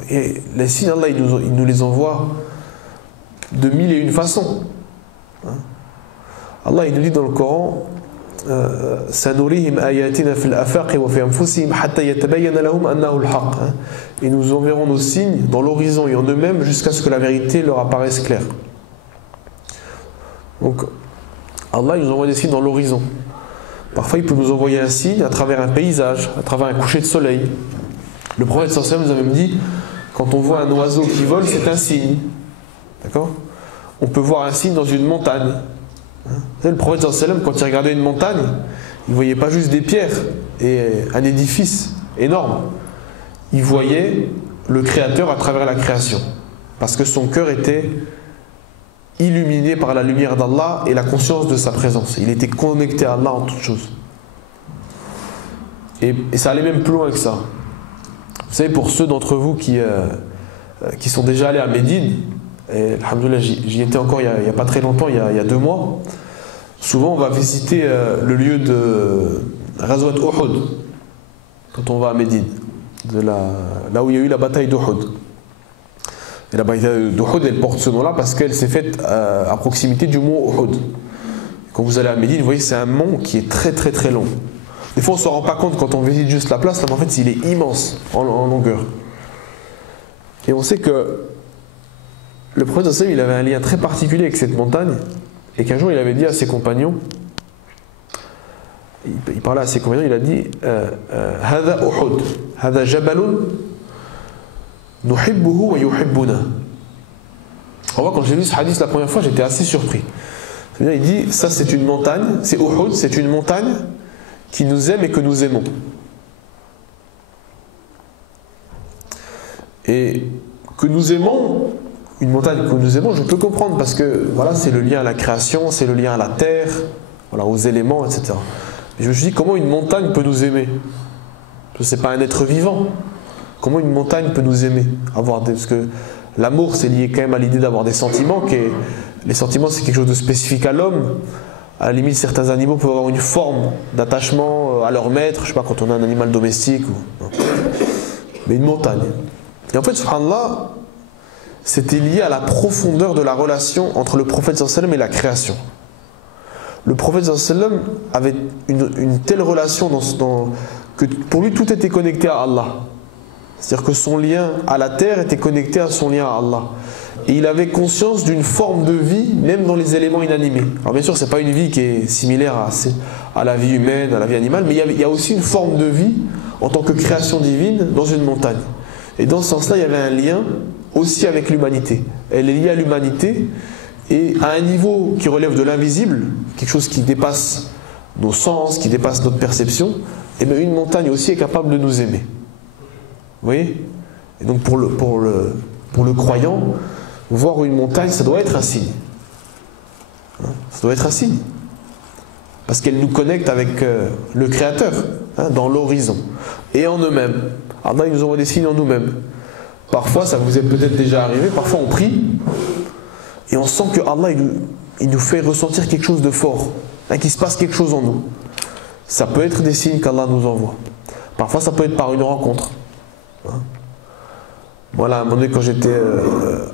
Et les signes, Allah il nous les envoie de mille et une façons. Allah il nous dit dans le Coran, et nous enverrons nos signes dans l'horizon et en eux-mêmes jusqu'à ce que la vérité leur apparaisse claire. Donc Allah il nous envoie des signes dans l'horizon. Parfois il peut nous envoyer un signe à travers un paysage, à travers un coucher de soleil. Le prophète sallallahu alayhi wa sallam nous a même dit, quand on voit un oiseau qui vole, c'est un signe. D'accord? On peut voir un signe dans une montagne. Le prophète sallallahu alayhi wa sallam, quand il regardait une montagne, il ne voyait pas juste des pierres et un édifice énorme. Il voyait le Créateur à travers la création. Parce que son cœur était illuminé par la lumière d'Allah et la conscience de sa présence. Il était connecté à Allah en toutes choses. Et ça allait même plus loin que ça. Vous savez, pour ceux d'entre vous qui sont déjà allés à Médine, et alhamdoulilah, j'y étais encore il n'y a pas très longtemps, il y a 2 mois, souvent on va visiter le lieu de Ghazwat Uhud, quand on va à Médine, là où il y a eu la bataille d'Uhud. Et la bataille d'Uhud, elle porte ce nom-là parce qu'elle s'est faite à proximité du mont Uhud. Quand vous allez à Médine, vous voyez, c'est un mont qui est très très très long. Des fois on ne se rend pas compte quand on visite juste la place, mais en fait il est immense en longueur. Et on sait que le prophète sallallahu alayhi wa sallam, il avait un lien très particulier avec cette montagne, et qu'un jour il avait dit à ses compagnons, il parlait à ses compagnons, il a dit Hada Uhud, Hada Jabalun Nuhibbuhu wa yuhibbuna. On voit, quand j'ai lu ce hadith la première fois, j'étais assez surpris. C'est-à-dire, il dit, ça c'est une montagne, c'est Uhud, c'est une montagne qui nous aime et que nous aimons. Et que nous aimons, une montagne que nous aimons, je peux comprendre parce que voilà, c'est le lien à la création, c'est le lien à la terre, voilà, aux éléments, etc. Mais je me suis dit, comment une montagne peut nous aimer? Parce que c'est pas un être vivant. Comment une montagne peut nous aimer, parce que l'amour, c'est lié quand même à l'idée d'avoir des sentiments. Les sentiments, c'est quelque chose de spécifique à l'homme. À la limite, certains animaux peuvent avoir une forme d'attachement à leur maître, je sais pas, quand on a un animal domestique. Mais une montagne. Et en fait, subhanallah, c'était lié à la profondeur de la relation entre le prophète sallallahu alayhi wa sallam et la création. Le prophète sallallahu alayhi wa sallam avait une telle relation que pour lui, tout était connecté à Allah. C'est-à-dire que son lien à la terre était connecté à son lien à Allah. Et il avait conscience d'une forme de vie, même dans les éléments inanimés. Alors bien sûr, ce n'est pas une vie qui est similaire à la vie humaine, à la vie animale, mais il y a aussi une forme de vie en tant que création divine dans une montagne. Et dans ce sens-là, il y avait un lien aussi avec l'humanité. Elle est liée à l'humanité et à un niveau qui relève de l'invisible, quelque chose qui dépasse nos sens, qui dépasse notre perception. Et bien une montagne aussi est capable de nous aimer. Vous voyez? Et donc pour le croyant, voir une montagne, ça doit être un signe. Ça doit être un signe. Parce qu'elle nous connecte avec le Créateur, dans l'horizon. Et en eux-mêmes. Allah, il nous envoie des signes en nous-mêmes. Parfois, ça vous est peut-être déjà arrivé, parfois on prie, et on sent que Allah, il nous fait ressentir quelque chose de fort, qu'il se passe quelque chose en nous. Ça peut être des signes qu'Allah nous envoie. Parfois, ça peut être par une rencontre. Voilà, à un moment donné, quand j'étais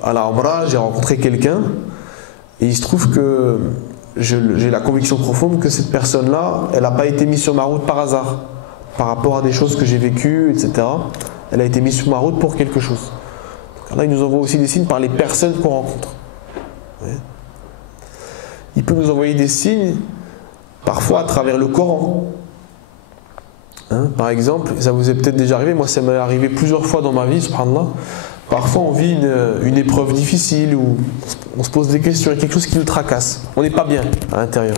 à la Umrah, j'ai rencontré quelqu'un et il se trouve que j'ai la conviction profonde que cette personne-là, elle n'a pas été mise sur ma route par hasard, par rapport à des choses que j'ai vécues, etc. Elle a été mise sur ma route pour quelque chose. Donc là, il nous envoie aussi des signes par les personnes qu'on rencontre. Il peut nous envoyer des signes parfois à travers le Coran. Par exemple, ça vous est peut-être déjà arrivé, moi ça m'est arrivé plusieurs fois dans ma vie, subhanallah. Parfois on vit une épreuve difficile où on se pose des questions, il y a quelque chose qui nous tracasse. On n'est pas bien à l'intérieur.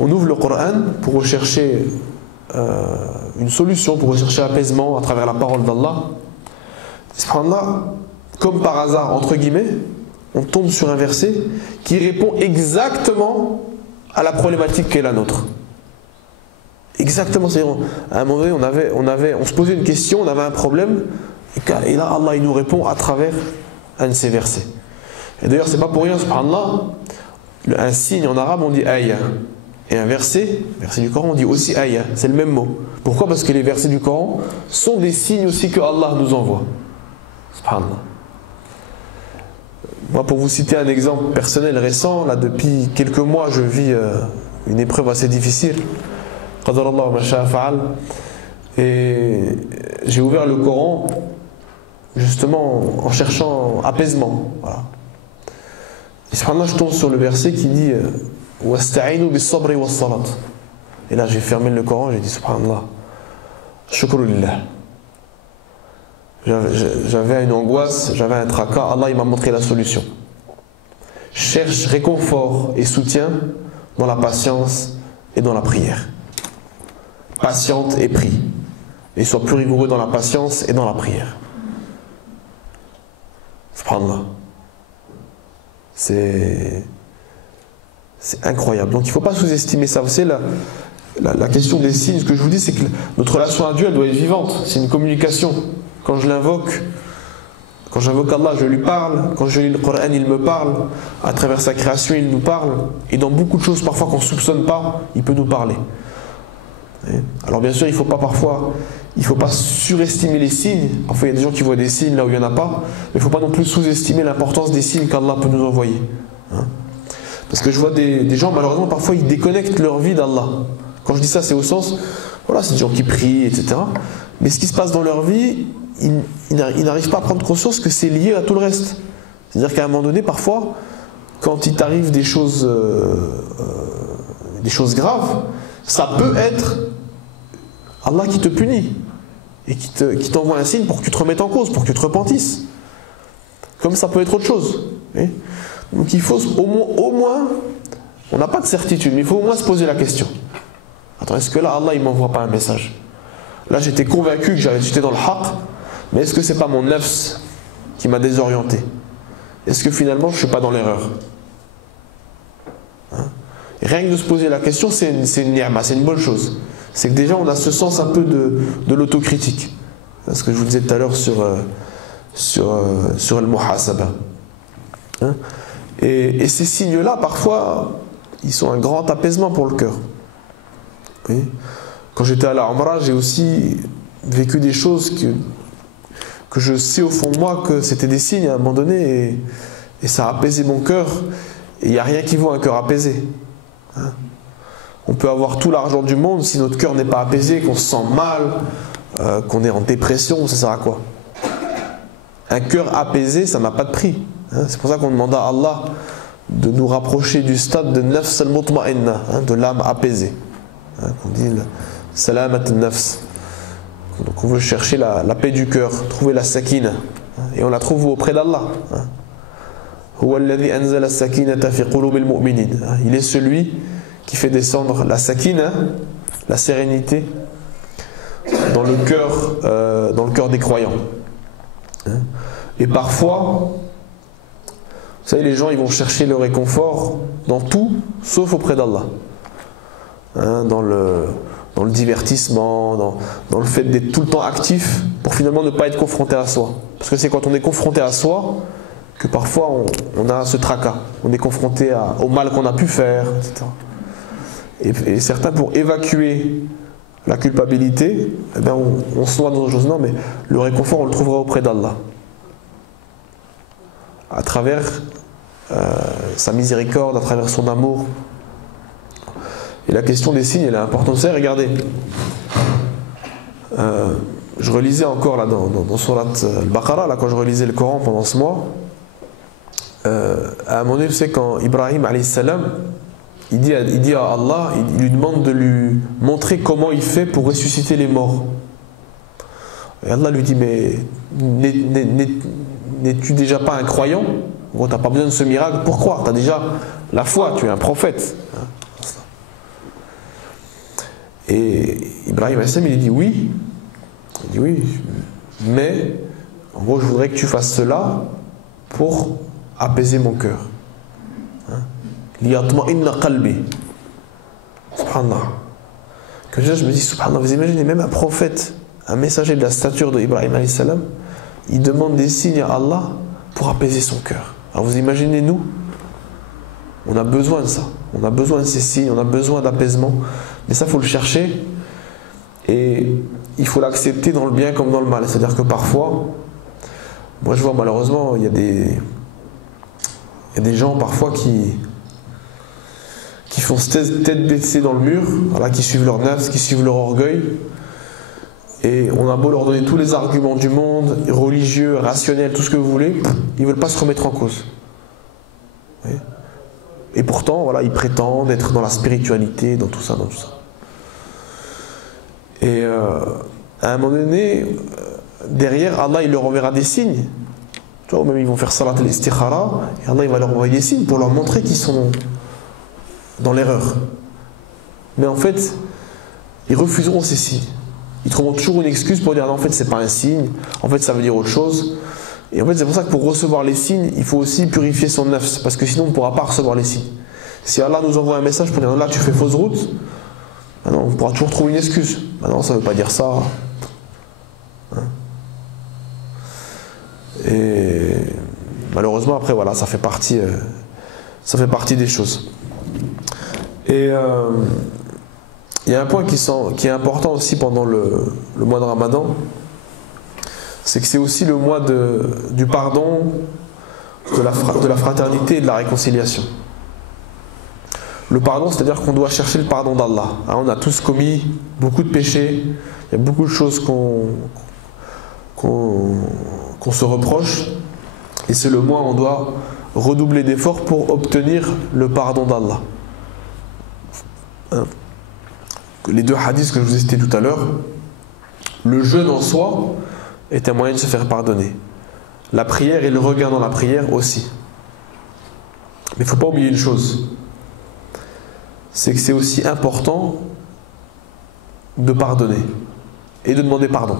On ouvre le Coran pour rechercher une solution, pour rechercher apaisement à travers la parole d'Allah. Subhanallah, comme par hasard, entre guillemets, on tombe sur un verset qui répond exactement à la problématique qui est la nôtre. Exactement, c'est-à-dire à un moment donné, on se posait une question, on avait un problème, et là Allah il nous répond à travers un de ces versets. Et d'ailleurs, c'est pas pour rien, subhanallah, un signe en arabe on dit ayah, et un verset du Coran on dit aussi ayah, c'est le même mot. Pourquoi? Parce que les versets du Coran sont des signes aussi que Allah nous envoie. Subhanallah. Moi, pour vous citer un exemple personnel récent, là depuis quelques mois, je vis une épreuve assez difficile. Et j'ai ouvert le Coran justement en cherchant apaisement. Voilà. Et subhanallah, je tombe sur le verset qui dit wasta'inu bis-sabri was-salat. Et là j'ai fermé le Coran et j'ai dit subhanallah, shukru lillah. J'avais une angoisse, j'avais un tracas, Allah il m'a montré la solution. Cherche réconfort et soutien dans la patience et dans la prière. Patiente et prie. Et sois plus rigoureux dans la patience et dans la prière. Subhanallah. C'est incroyable. Donc il ne faut pas sous-estimer ça. Vous savez, la question des signes, ce que je vous dis, c'est que notre relation à Dieu, elle doit être vivante. C'est une communication. Quand je l'invoque, quand j'invoque Allah, je lui parle. Quand je lis le Coran, il me parle. À travers sa création, il nous parle. Et dans beaucoup de choses, parfois qu'on ne soupçonne pas, il peut nous parler. Alors bien sûr, il ne faut pas surestimer les signes. Parfois, il y a des gens qui voient des signes là où il n'y en a pas. Mais il ne faut pas non plus sous-estimer l'importance des signes qu'Allah peut nous envoyer. Parce que je vois des gens, malheureusement, parfois, ils déconnectent leur vie d'Allah. Quand je dis ça, c'est au sens, voilà, c'est des gens qui prient, etc. Mais ce qui se passe dans leur vie, ils n'arrivent pas à prendre conscience que c'est lié à tout le reste. C'est-à-dire qu'à un moment donné, parfois, quand il t'arrive des choses graves, ça peut être Allah qui te punit et qui t'envoie un signe pour que tu te remettes en cause, pour que tu te repentisses. Comme ça peut être autre chose. Donc il faut au moins, on n'a pas de certitude, mais il faut au moins se poser la question. Attends, est-ce que là Allah il ne m'envoie pas un message? Là j'étais convaincu que j'étais dans le haqq, mais est-ce que c'est pas mon nafs qui m'a désorienté? Est-ce que finalement je ne suis pas dans l'erreur? Rien que de se poser la question, c'est une ni'ma, c'est une bonne chose. C'est que déjà on a ce sens un peu de l'autocritique. Ce que je vous disais tout à l'heure sur al-muhasaba. Hein? Et ces signes-là, parfois, ils sont un grand apaisement pour le cœur. Oui. Quand j'étais à la Umrah, j'ai aussi vécu des choses que je sais au fond de moi que c'était des signes à un moment donné, et ça a apaisé mon cœur. Et il n'y a rien qui vaut un cœur apaisé. Hein? On peut avoir tout l'argent du monde, si notre cœur n'est pas apaisé, qu'on se sent mal, qu'on est en dépression, ça sert à quoi? Un cœur apaisé, ça n'a pas de prix. Hein? C'est pour ça qu'on demande à Allah de nous rapprocher du stade de nafs al-mutma'inna, hein, de l'âme apaisée. Hein, on dit salamat al-nafs. Donc on veut chercher la paix du cœur, trouver la sakina. Hein, et on la trouve auprès d'Allah. Hein. Il est celui qui fait descendre la sakina, la sérénité, dans le cœur des croyants. Hein. Et parfois, vous savez, les gens ils vont chercher le réconfort dans tout, sauf auprès d'Allah. Hein, dans le divertissement, dans le fait d'être tout le temps actif, pour finalement ne pas être confronté à soi. Parce que c'est quand on est confronté à soi que parfois on a ce tracas. On est confronté au mal qu'on a pu faire, etc. Et certains, pour évacuer la culpabilité, eh bien on se noie dans autre chose. Non, mais le réconfort, on le trouvera auprès d'Allah. À travers sa miséricorde, à travers son amour. Et la question des signes, elle est importante. Vous savez, regardez, je relisais encore là dans Surat al-Baqarah, là, quand je relisais le Coran pendant ce mois, à un moment donné, vous savez, quand Ibrahim alayhi salam, il dit à Allah, il lui demande de lui montrer comment il fait pour ressusciter les morts. Et Allah lui dit, mais n'es-tu déjà pas un croyant? Bon, tu n'as pas besoin de ce miracle, pourquoi? Tu as déjà la foi, tu es un prophète. Et Ibrahim alayhi salam, il dit oui. Il dit oui, mais en gros, je voudrais que tu fasses cela pour apaiser mon cœur. Liyatma'inna qalbi. Subhanallah. Que je me dis, subhanallah, vous imaginez, même un prophète, un messager de la stature d'Ibrahim alayhi salam, il demande des signes à Allah pour apaiser son cœur. Alors vous imaginez, nous, on a besoin de ça. On a besoin de ces signes, on a besoin d'apaisement. Mais ça, il faut le chercher. Et il faut l'accepter dans le bien comme dans le mal. C'est-à-dire que parfois, moi je vois malheureusement, il y a des gens parfois qui font tête baissée dans le mur, voilà, qui suivent leur nafs, qui suivent leur orgueil. Et on a beau leur donner tous les arguments du monde, religieux, rationnels, tout ce que vous voulez, ils ne veulent pas se remettre en cause. Oui. Et pourtant, voilà, ils prétendent être dans la spiritualité, dans tout ça, dans tout ça. Et à un moment donné, derrière, Allah, il leur enverra des signes. Tu vois, même ils vont faire salat al-istikhara, et Allah, il va leur envoyer des signes pour leur montrer qu'ils sont dans l'erreur. Mais en fait, ils refuseront ces signes. Ils trouveront toujours une excuse pour dire non, en fait, c'est pas un signe, en fait, ça veut dire autre chose. Et en fait, c'est pour ça que pour recevoir les signes, il faut aussi purifier son nafs, parce que sinon, on ne pourra pas recevoir les signes. Si Allah nous envoie un message pour dire là, tu fais fausse route, ben non, on pourra toujours trouver une excuse. Ben non, ça ne veut pas dire ça. Hein? Et malheureusement, après, voilà, ça fait partie des choses. Et il y a un point qui est important aussi pendant le mois de Ramadan, c'est que c'est aussi le mois du pardon, de la fraternité et de la réconciliation. Le pardon, c'est-à-dire qu'on doit chercher le pardon d'Allah. Hein, on a tous commis beaucoup de péchés, il y a beaucoup de choses qu'on se reproche, et c'est le mois où on doit redoubler d'efforts pour obtenir le pardon d'Allah. Hein. Les deux hadiths que je vous ai cités tout à l'heure, le jeûne en soi est un moyen de se faire pardonner. La prière et le regain dans la prière aussi. Mais il ne faut pas oublier une chose, c'est que c'est aussi important de pardonner et de demander pardon.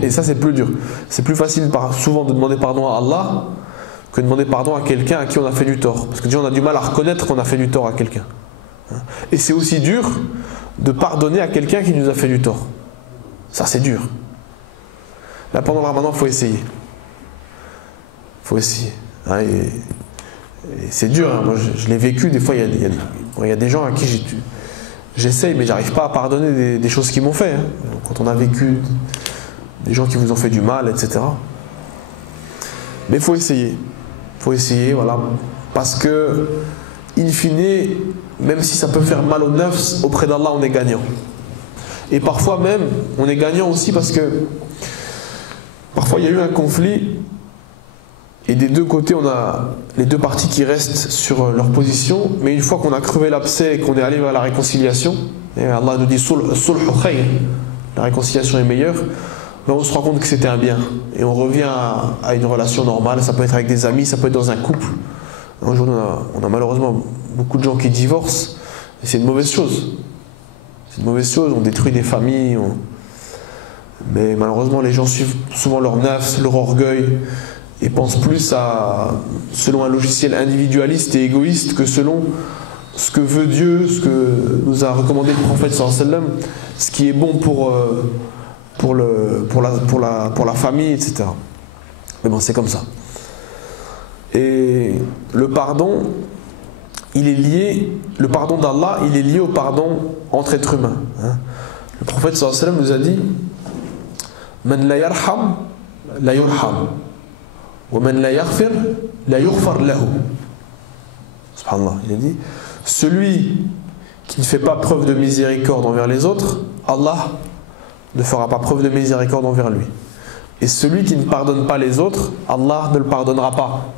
Et ça, c'est plus dur. C'est plus facile souvent de demander pardon à Allah que de demander pardon à quelqu'un à qui on a fait du tort. Parce que déjà, on a du mal à reconnaître qu'on a fait du tort à quelqu'un. Et c'est aussi dur de pardonner à quelqu'un qui nous a fait du tort. Ça, c'est dur. Là, pendant le ramadan, il faut essayer. Il faut essayer. Hein, et c'est dur, hein. Moi je l'ai vécu, des fois il y a des gens à qui j'essaye, mais j'arrive pas à pardonner des choses qu'ils m'ont fait. Hein. Quand on a vécu des gens qui vous ont fait du mal, etc. Mais il faut essayer. Il faut essayer, voilà. Parce que, in fine, même si ça peut faire mal aux nefs, auprès d'Allah, on est gagnant. Et parfois même, on est gagnant aussi parce que parfois il y a eu un conflit et des deux côtés, on a les deux parties qui restent sur leur position, mais une fois qu'on a crevé l'abcès et qu'on est allé vers la réconciliation, et Allah nous dit sulh khayr, la réconciliation est meilleure, mais on se rend compte que c'était un bien et on revient à une relation normale. Ça peut être avec des amis, ça peut être dans un couple. Aujourd'hui on a malheureusement beaucoup de gens qui divorcent et c'est une mauvaise chose. C'est une mauvaise chose, on détruit des familles, mais malheureusement les gens suivent souvent leur nafs, leur orgueil et pensent plus selon un logiciel individualiste et égoïste que selon ce que veut Dieu, ce que nous a recommandé le prophète sallallahu alayhi wa sallam, ce qui est bon pour la famille, etc. Mais bon, c'est comme ça. Et le pardon, le pardon d'Allah, il est lié au pardon entre êtres humains. Hein. Le prophète sallallahu alayhi wa sallam nous a dit Man la yarham, la yurham. Wa man la yaghfir, la yughfar lahu. Subhanallah, il a dit celui qui ne fait pas preuve de miséricorde envers les autres, Allah ne fera pas preuve de miséricorde envers lui. Et celui qui ne pardonne pas les autres, Allah ne le pardonnera pas.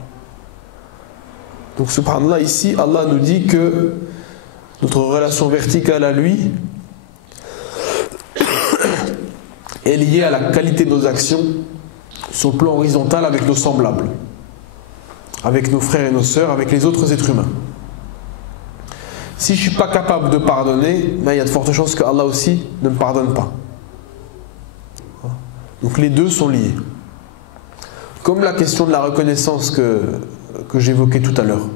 Donc subhanallah, ici Allah nous dit que notre relation verticale à lui est liée à la qualité de nos actions sur le plan horizontal avec nos semblables, avec nos frères et nos sœurs, avec les autres êtres humains. Si je ne suis pas capable de pardonner, ben, il y a de fortes chances que Allah aussi ne me pardonne pas. Donc les deux sont liés. Comme la question de la reconnaissance que j'évoquais tout à l'heure.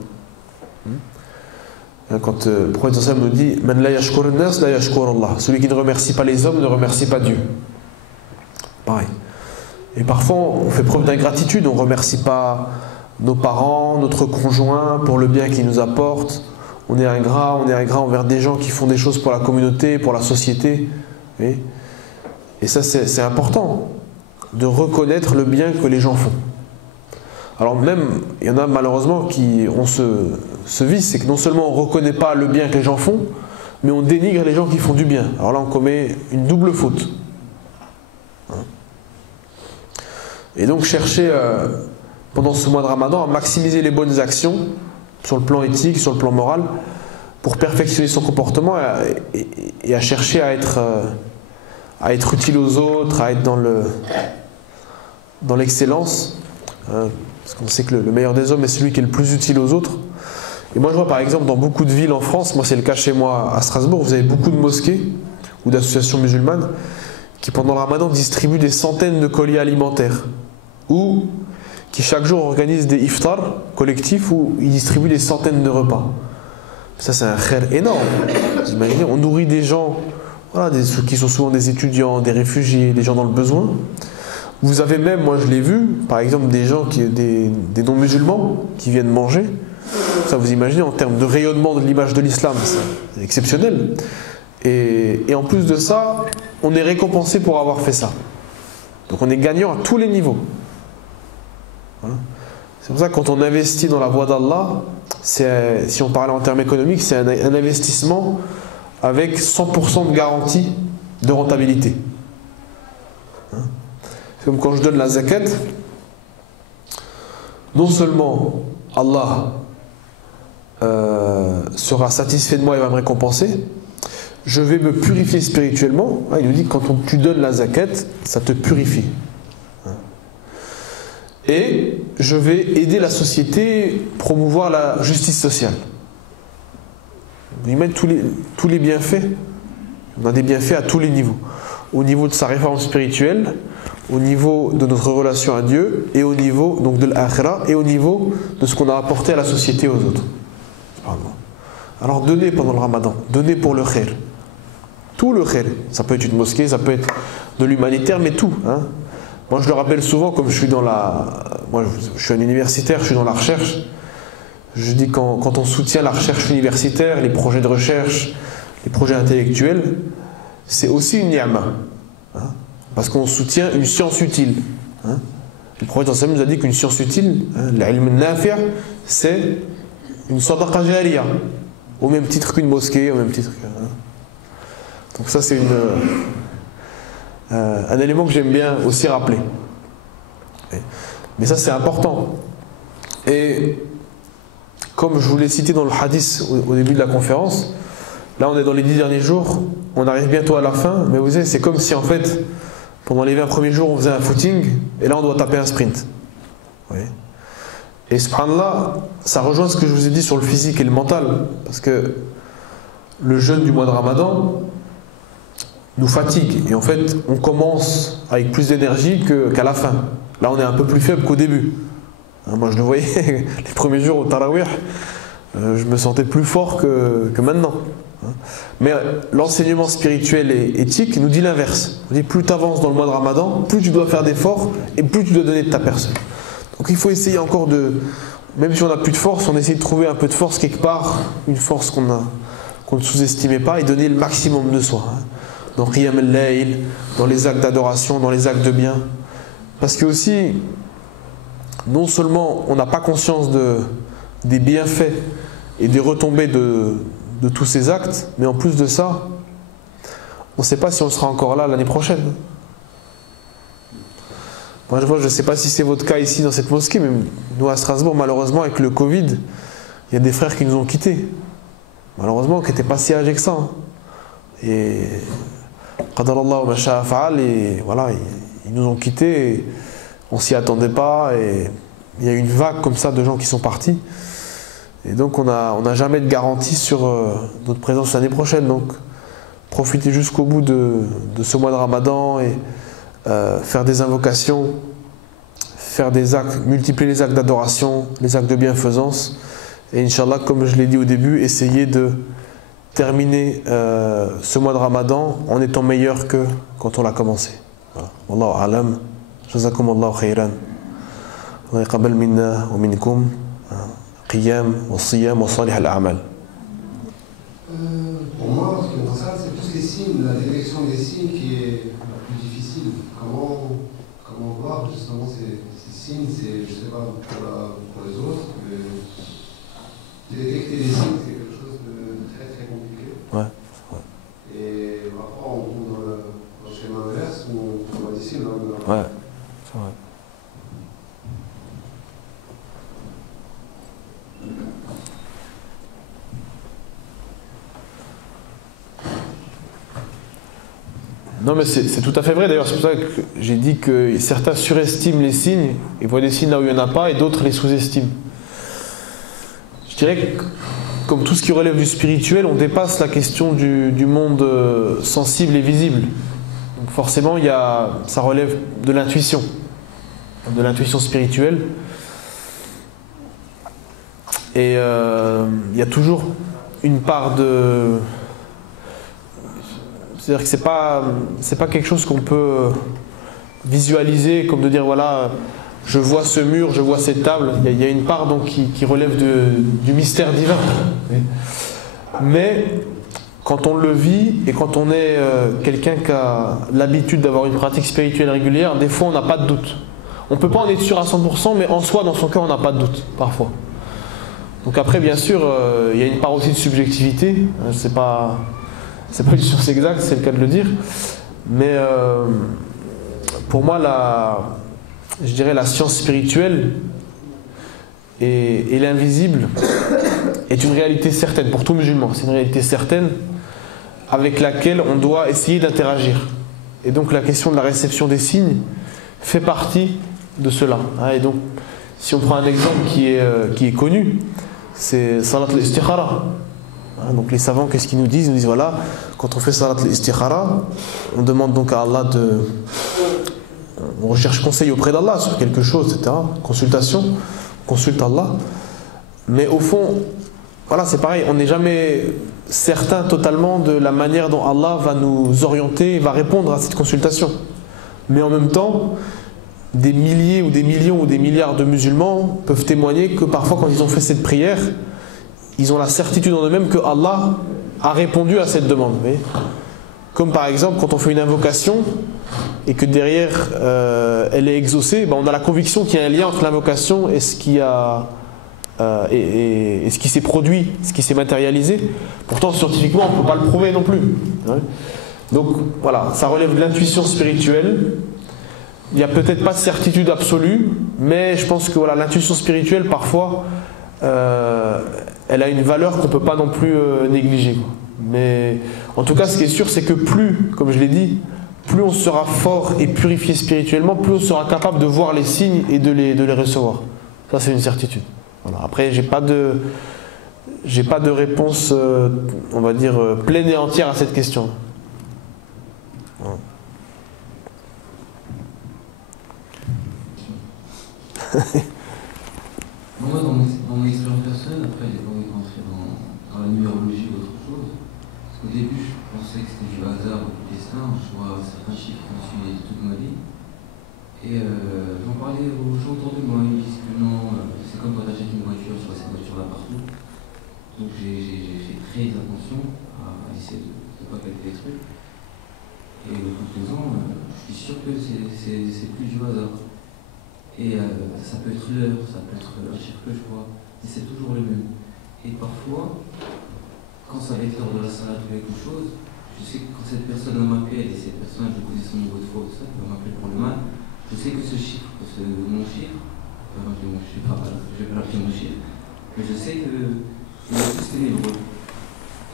Quand le prophète sallam nous dit Man la yashkur an-nas la yashkur Allah. Celui qui ne remercie pas les hommes ne remercie pas Dieu. Pareil. Et parfois on fait preuve d'ingratitude, on ne remercie pas nos parents, notre conjoint pour le bien qu'ils nous apportent. On est ingrat envers des gens qui font des choses pour la communauté, pour la société. Et ça c'est important, de reconnaître le bien que les gens font. Alors même, il y en a malheureusement qui ont ce vice, c'est que non seulement on ne reconnaît pas le bien que les gens font, mais on dénigre les gens qui font du bien. Alors là on commet une double faute. Et donc chercher pendant ce mois de Ramadan à maximiser les bonnes actions sur le plan éthique, sur le plan moral, pour perfectionner son comportement et à chercher à être utile aux autres, à être dans l'excellence. Parce qu'on sait que le meilleur des hommes est celui qui est le plus utile aux autres. Et moi je vois par exemple dans beaucoup de villes en France, moi c'est le cas chez moi à Strasbourg, vous avez beaucoup de mosquées ou d'associations musulmanes qui pendant le Ramadan distribuent des centaines de colis alimentaires ou qui chaque jour organisent des iftars collectifs où ils distribuent des centaines de repas. Ça c'est un khair énorme. Vous imaginez, on nourrit des gens, voilà, qui sont souvent des étudiants, des réfugiés, des gens dans le besoin. Vous avez même, moi je l'ai vu, par exemple des gens, des non-musulmans qui viennent manger. Ça vous imaginez, en termes de rayonnement de l'image de l'islam, c'est exceptionnel. Et en plus de ça, on est récompensé pour avoir fait ça. Donc on est gagnant à tous les niveaux. Voilà. C'est pour ça que quand on investit dans la voie d'Allah, si on parlait en termes économiques, c'est un investissement avec 100% de garantie de rentabilité. C'est comme quand je donne la zakat, non seulement Allah sera satisfait de moi et va me récompenser, je vais me purifier spirituellement. Il nous dit que quand tu donnes la zakat, ça te purifie. Et je vais aider la société, promouvoir la justice sociale. Il met tous les bienfaits. On a des bienfaits à tous les niveaux. Au niveau de sa réforme spirituelle, au niveau de notre relation à Dieu, et au niveau donc de l'akhira, et au niveau de ce qu'on a apporté à la société et aux autres. Alors donnez pendant le Ramadan, donnez pour le khair. Tout le khair. Ça peut être une mosquée, ça peut être de l'humanitaire, mais tout. Moi je le rappelle souvent, comme je suis dans moi je suis un universitaire, je suis dans la recherche. Je dis quand on soutient la recherche universitaire, les projets de recherche, les projets intellectuels, c'est aussi une ni'ma, hein, parce qu'on soutient une science utile. Hein. Le prophète sallallahu alayhi wa sallam nous a dit qu'une science utile, hein, l'ilm nafi', c'est une sadaqa jariya, au même titre qu'une mosquée, au même titre que, hein. Donc ça c'est un élément que j'aime bien aussi rappeler. Mais ça c'est important. Et comme je vous l'ai cité dans le hadith au début de la conférence, là on est dans les 10 derniers jours, on arrive bientôt à la fin, mais vous savez, c'est comme si en fait, pendant les 20 premiers jours on faisait un footing, et là on doit taper un sprint. Vous voyez ? Et subhanallah, ça rejoint ce que je vous ai dit sur le physique et le mental, parce que le jeûne du mois de Ramadan nous fatigue, et en fait on commence avec plus d'énergie qu'à la fin. Là on est un peu plus faible qu'au début. Moi je le voyais, les premiers jours au Tarawih, je me sentais plus fort que maintenant. Mais l'enseignement spirituel et éthique nous dit l'inverse. Il dit plus tu avances dans le mois de Ramadan, plus tu dois faire d'efforts et plus tu dois donner de ta personne. Donc il faut essayer encore même si on n'a plus de force, on essaie de trouver un peu de force quelque part, une force qu'on ne sous-estimait pas, et donner le maximum de soi. Dans Qiyam al-Layl, dans les actes d'adoration, dans les actes de bien. Parce que aussi, non seulement on n'a pas conscience des bienfaits et des retombées de tous ces actes, mais en plus de ça, on ne sait pas si on sera encore là l'année prochaine. Moi je ne sais pas si c'est votre cas ici dans cette mosquée, mais nous à Strasbourg, malheureusement avec le Covid, il y a des frères qui nous ont quittés. Malheureusement, qui n'étaient pas si âgés que ça. Et qadarallahu ma sha'a fa'al, et voilà, ils nous ont quittés, et on s'y attendait pas, et il y a eu une vague comme ça de gens qui sont partis. Et donc on n'a jamais de garantie sur notre présence l'année prochaine. Donc profitez jusqu'au bout de ce mois de Ramadan et faire des invocations, faire des actes, multiplier les actes d'adoration, les actes de bienfaisance. Et Inch'Allah, comme je l'ai dit au début, essayez de terminer ce mois de Ramadan en étant meilleur que quand on l'a commencé. Voilà. Wallahu a'lam. Jazakumullahu khayran. Allah yaqabbal minna wa minkum. Qiyam wa siyam wa salih al-a'mal. Pour moi, ce qui me concerne, c'est tous les signes, la détection des signes qui est la plus difficile. Comment voir justement ces signes, je ne sais pas pour les autres, mais détecter les signes, c'est quelque chose de très très compliqué. Ouais. Et après, on tombe dans le schéma inverse où on voit des signes. Ouais, c'est vrai. Non mais c'est tout à fait vrai, d'ailleurs c'est pour ça que j'ai dit que certains surestiment les signes et voient des signes là où il n'y en a pas, et d'autres les sous-estiment. Je dirais que comme tout ce qui relève du spirituel, on dépasse la question du monde sensible et visible. Donc forcément ça relève de l'intuition spirituelle. Et il y a toujours une part de... C'est-à-dire que c'est pas quelque chose qu'on peut visualiser, comme de dire voilà, je vois ce mur, je vois cette table. Il y a une part donc qui relève du mystère divin. Mais quand on le vit et quand on est quelqu'un qui a l'habitude d'avoir une pratique spirituelle régulière, des fois on n'a pas de doute. On ne peut pas en être sûr à 100%, mais en soi, dans son cœur, on n'a pas de doute, parfois. Donc après, bien sûr, il y a une part aussi de subjectivité. C'est pas une science exacte, c'est le cas de le dire. Mais pour moi, je dirais la science spirituelle et l'invisible est une réalité certaine pour tout musulman. C'est une réalité certaine avec laquelle on doit essayer d'interagir. Et donc la question de la réception des signes fait partie de cela. Et donc, si on prend un exemple qui est connu, c'est Salat al-Istikhara. Donc les savants, qu'est-ce qu'ils nous disent? Ils nous disent voilà, quand on fait Salat al-Istikhara, on demande donc à Allah on recherche conseil auprès d'Allah sur quelque chose, etc. Consultation, on consulte Allah. Mais au fond, voilà, c'est pareil, on n'est jamais certain totalement de la manière dont Allah va nous orienter et va répondre à cette consultation. Mais en même temps, des milliers ou des millions ou des milliards de musulmans peuvent témoigner que parfois quand ils ont fait cette prière, ils ont la certitude en eux-mêmes que Allah a répondu à cette demande. Vous voyez ? Comme par exemple quand on fait une invocation et que derrière elle est exaucée, ben on a la conviction qu'il y a un lien entre l'invocation et ce qui a et ce qui s'est produit, ce qui s'est matérialisé. Pourtant scientifiquement on ne peut pas le prouver non plus. Donc voilà, ça relève de l'intuition spirituelle. Il n'y a peut-être pas de certitude absolue, mais je pense que voilà, l'intuition spirituelle parfois elle a une valeur qu'on ne peut pas non plus négliger. Mais en tout cas, ce qui est sûr, c'est que plus, comme je l'ai dit, plus on sera fort et purifié spirituellement, plus on sera capable de voir les signes et de les recevoir. Ça, c'est une certitude. Voilà. Après, j'ai pas de réponse, on va dire, pleine et entière à cette question. Voilà. Moi, dans mon expérience personnelle, après, j'ai pas envie de rentrer dans la numérologie ou autre chose. Parce qu'au début, je pensais que c'était du hasard ou du destin. Je vois certains chiffres qui me suivaient toute ma vie. Et j'en parlais aux gens autour de moi. Ils disent que non, c'est comme quand tu achètes une voiture, tu vois cette voiture-là partout. Donc j'ai très attention à essayer de ne pas calculer les trucs. Et au bout de 2 ans, je suis sûr que c'est plus du hasard. Et ça peut être l'heure, ça peut être un chiffre que je vois, et c'est toujours le même. Et parfois, quand ça va être l'heure de la salade ou quelque chose, je sais que quand cette personne m'appelle, et cette personne, je connais son niveau de foi, ça, elle va m'appeler pour le mal, je sais que ce chiffre, mon chiffre, je vais pas l'appeler mon chiffre, mais je sais qu'il est tous ténébreux.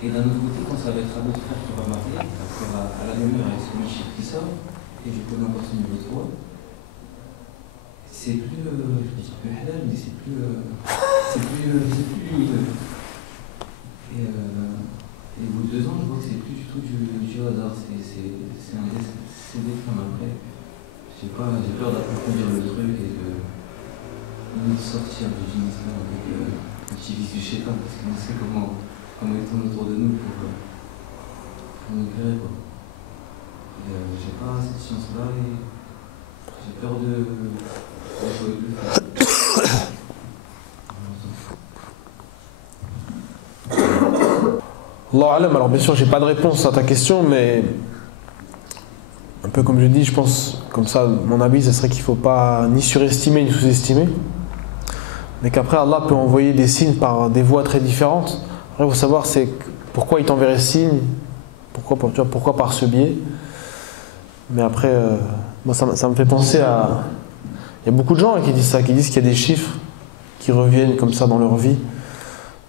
Et d'un autre côté, quand ça va être un autre frère qui va m'appeler, à la même heure avec ce même chiffre qui sort, et je connais encore son niveau de foi, c'est plus, je dis plus halal, mais c'est plus lumineux. Et au bout de 2 ans, je vois que c'est plus du tout du hasard, c'est des femmes. Après, j'ai peur d'approfondir le truc et de sortir du djinnisme avec un petit vice du chétan, parce qu'on sait comment ils tournent autour de nous pour nous guérir, quoi. Et j'ai pas cette science-là et j'ai peur de Allah alam, alors bien sûr j'ai pas de réponse à ta question, mais un peu comme je dis, je pense, comme ça, mon avis, ce serait qu'il ne faut pas ni surestimer ni sous-estimer, mais qu'après Allah peut envoyer des signes par des voies très différentes. Après, il faut savoir c'est pourquoi il t'enverrait ce signe, pourquoi par ce biais. Mais après, moi ça me fait penser à... Il y a beaucoup de gens qui disent ça, qui disent qu'il y a des chiffres qui reviennent comme ça dans leur vie.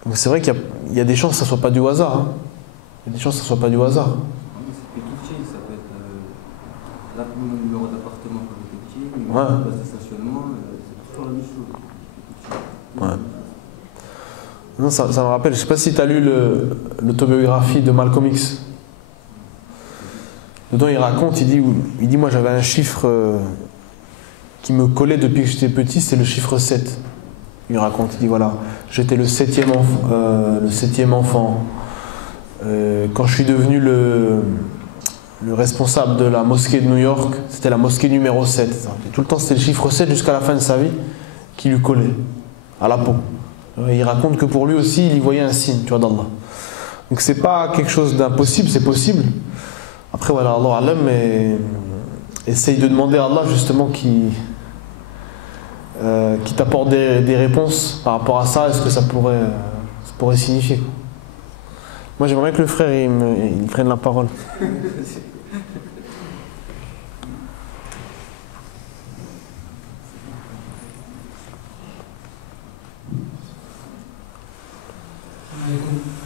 Donc c'est vrai qu'il y a des chances que ça ne soit pas du hasard. Hein. Il y a des chances que ça ne soit pas du hasard. Ça peut être tout petit, ça peut être là pour mon numéro d'appartement quand j'étais petit, le numéro de place de stationnement, c'est toujours la même chose. Ouais. Non, ça me rappelle, je ne sais pas si tu as lu l'autobiographie de Malcolm X. Dedans il raconte, il dit moi j'avais un chiffre qui me collait depuis que j'étais petit, c'est le chiffre 7. Il raconte, il dit voilà, j'étais le 7e enfant. Quand je suis devenu le responsable de la mosquée de New York, c'était la mosquée numéro 7. Et tout le temps c'était le chiffre 7 jusqu'à la fin de sa vie qui lui collait à la peau. Et il raconte que pour lui aussi, il y voyait un signe, tu vois, d'Allah. Donc c'est pas quelque chose d'impossible, c'est possible. Après voilà, Allah alam, mais essaye de demander à Allah justement qui t'apporte des réponses par rapport à ça, est-ce que ça pourrait signifier. Moi j'aimerais que le frère il prenne la parole.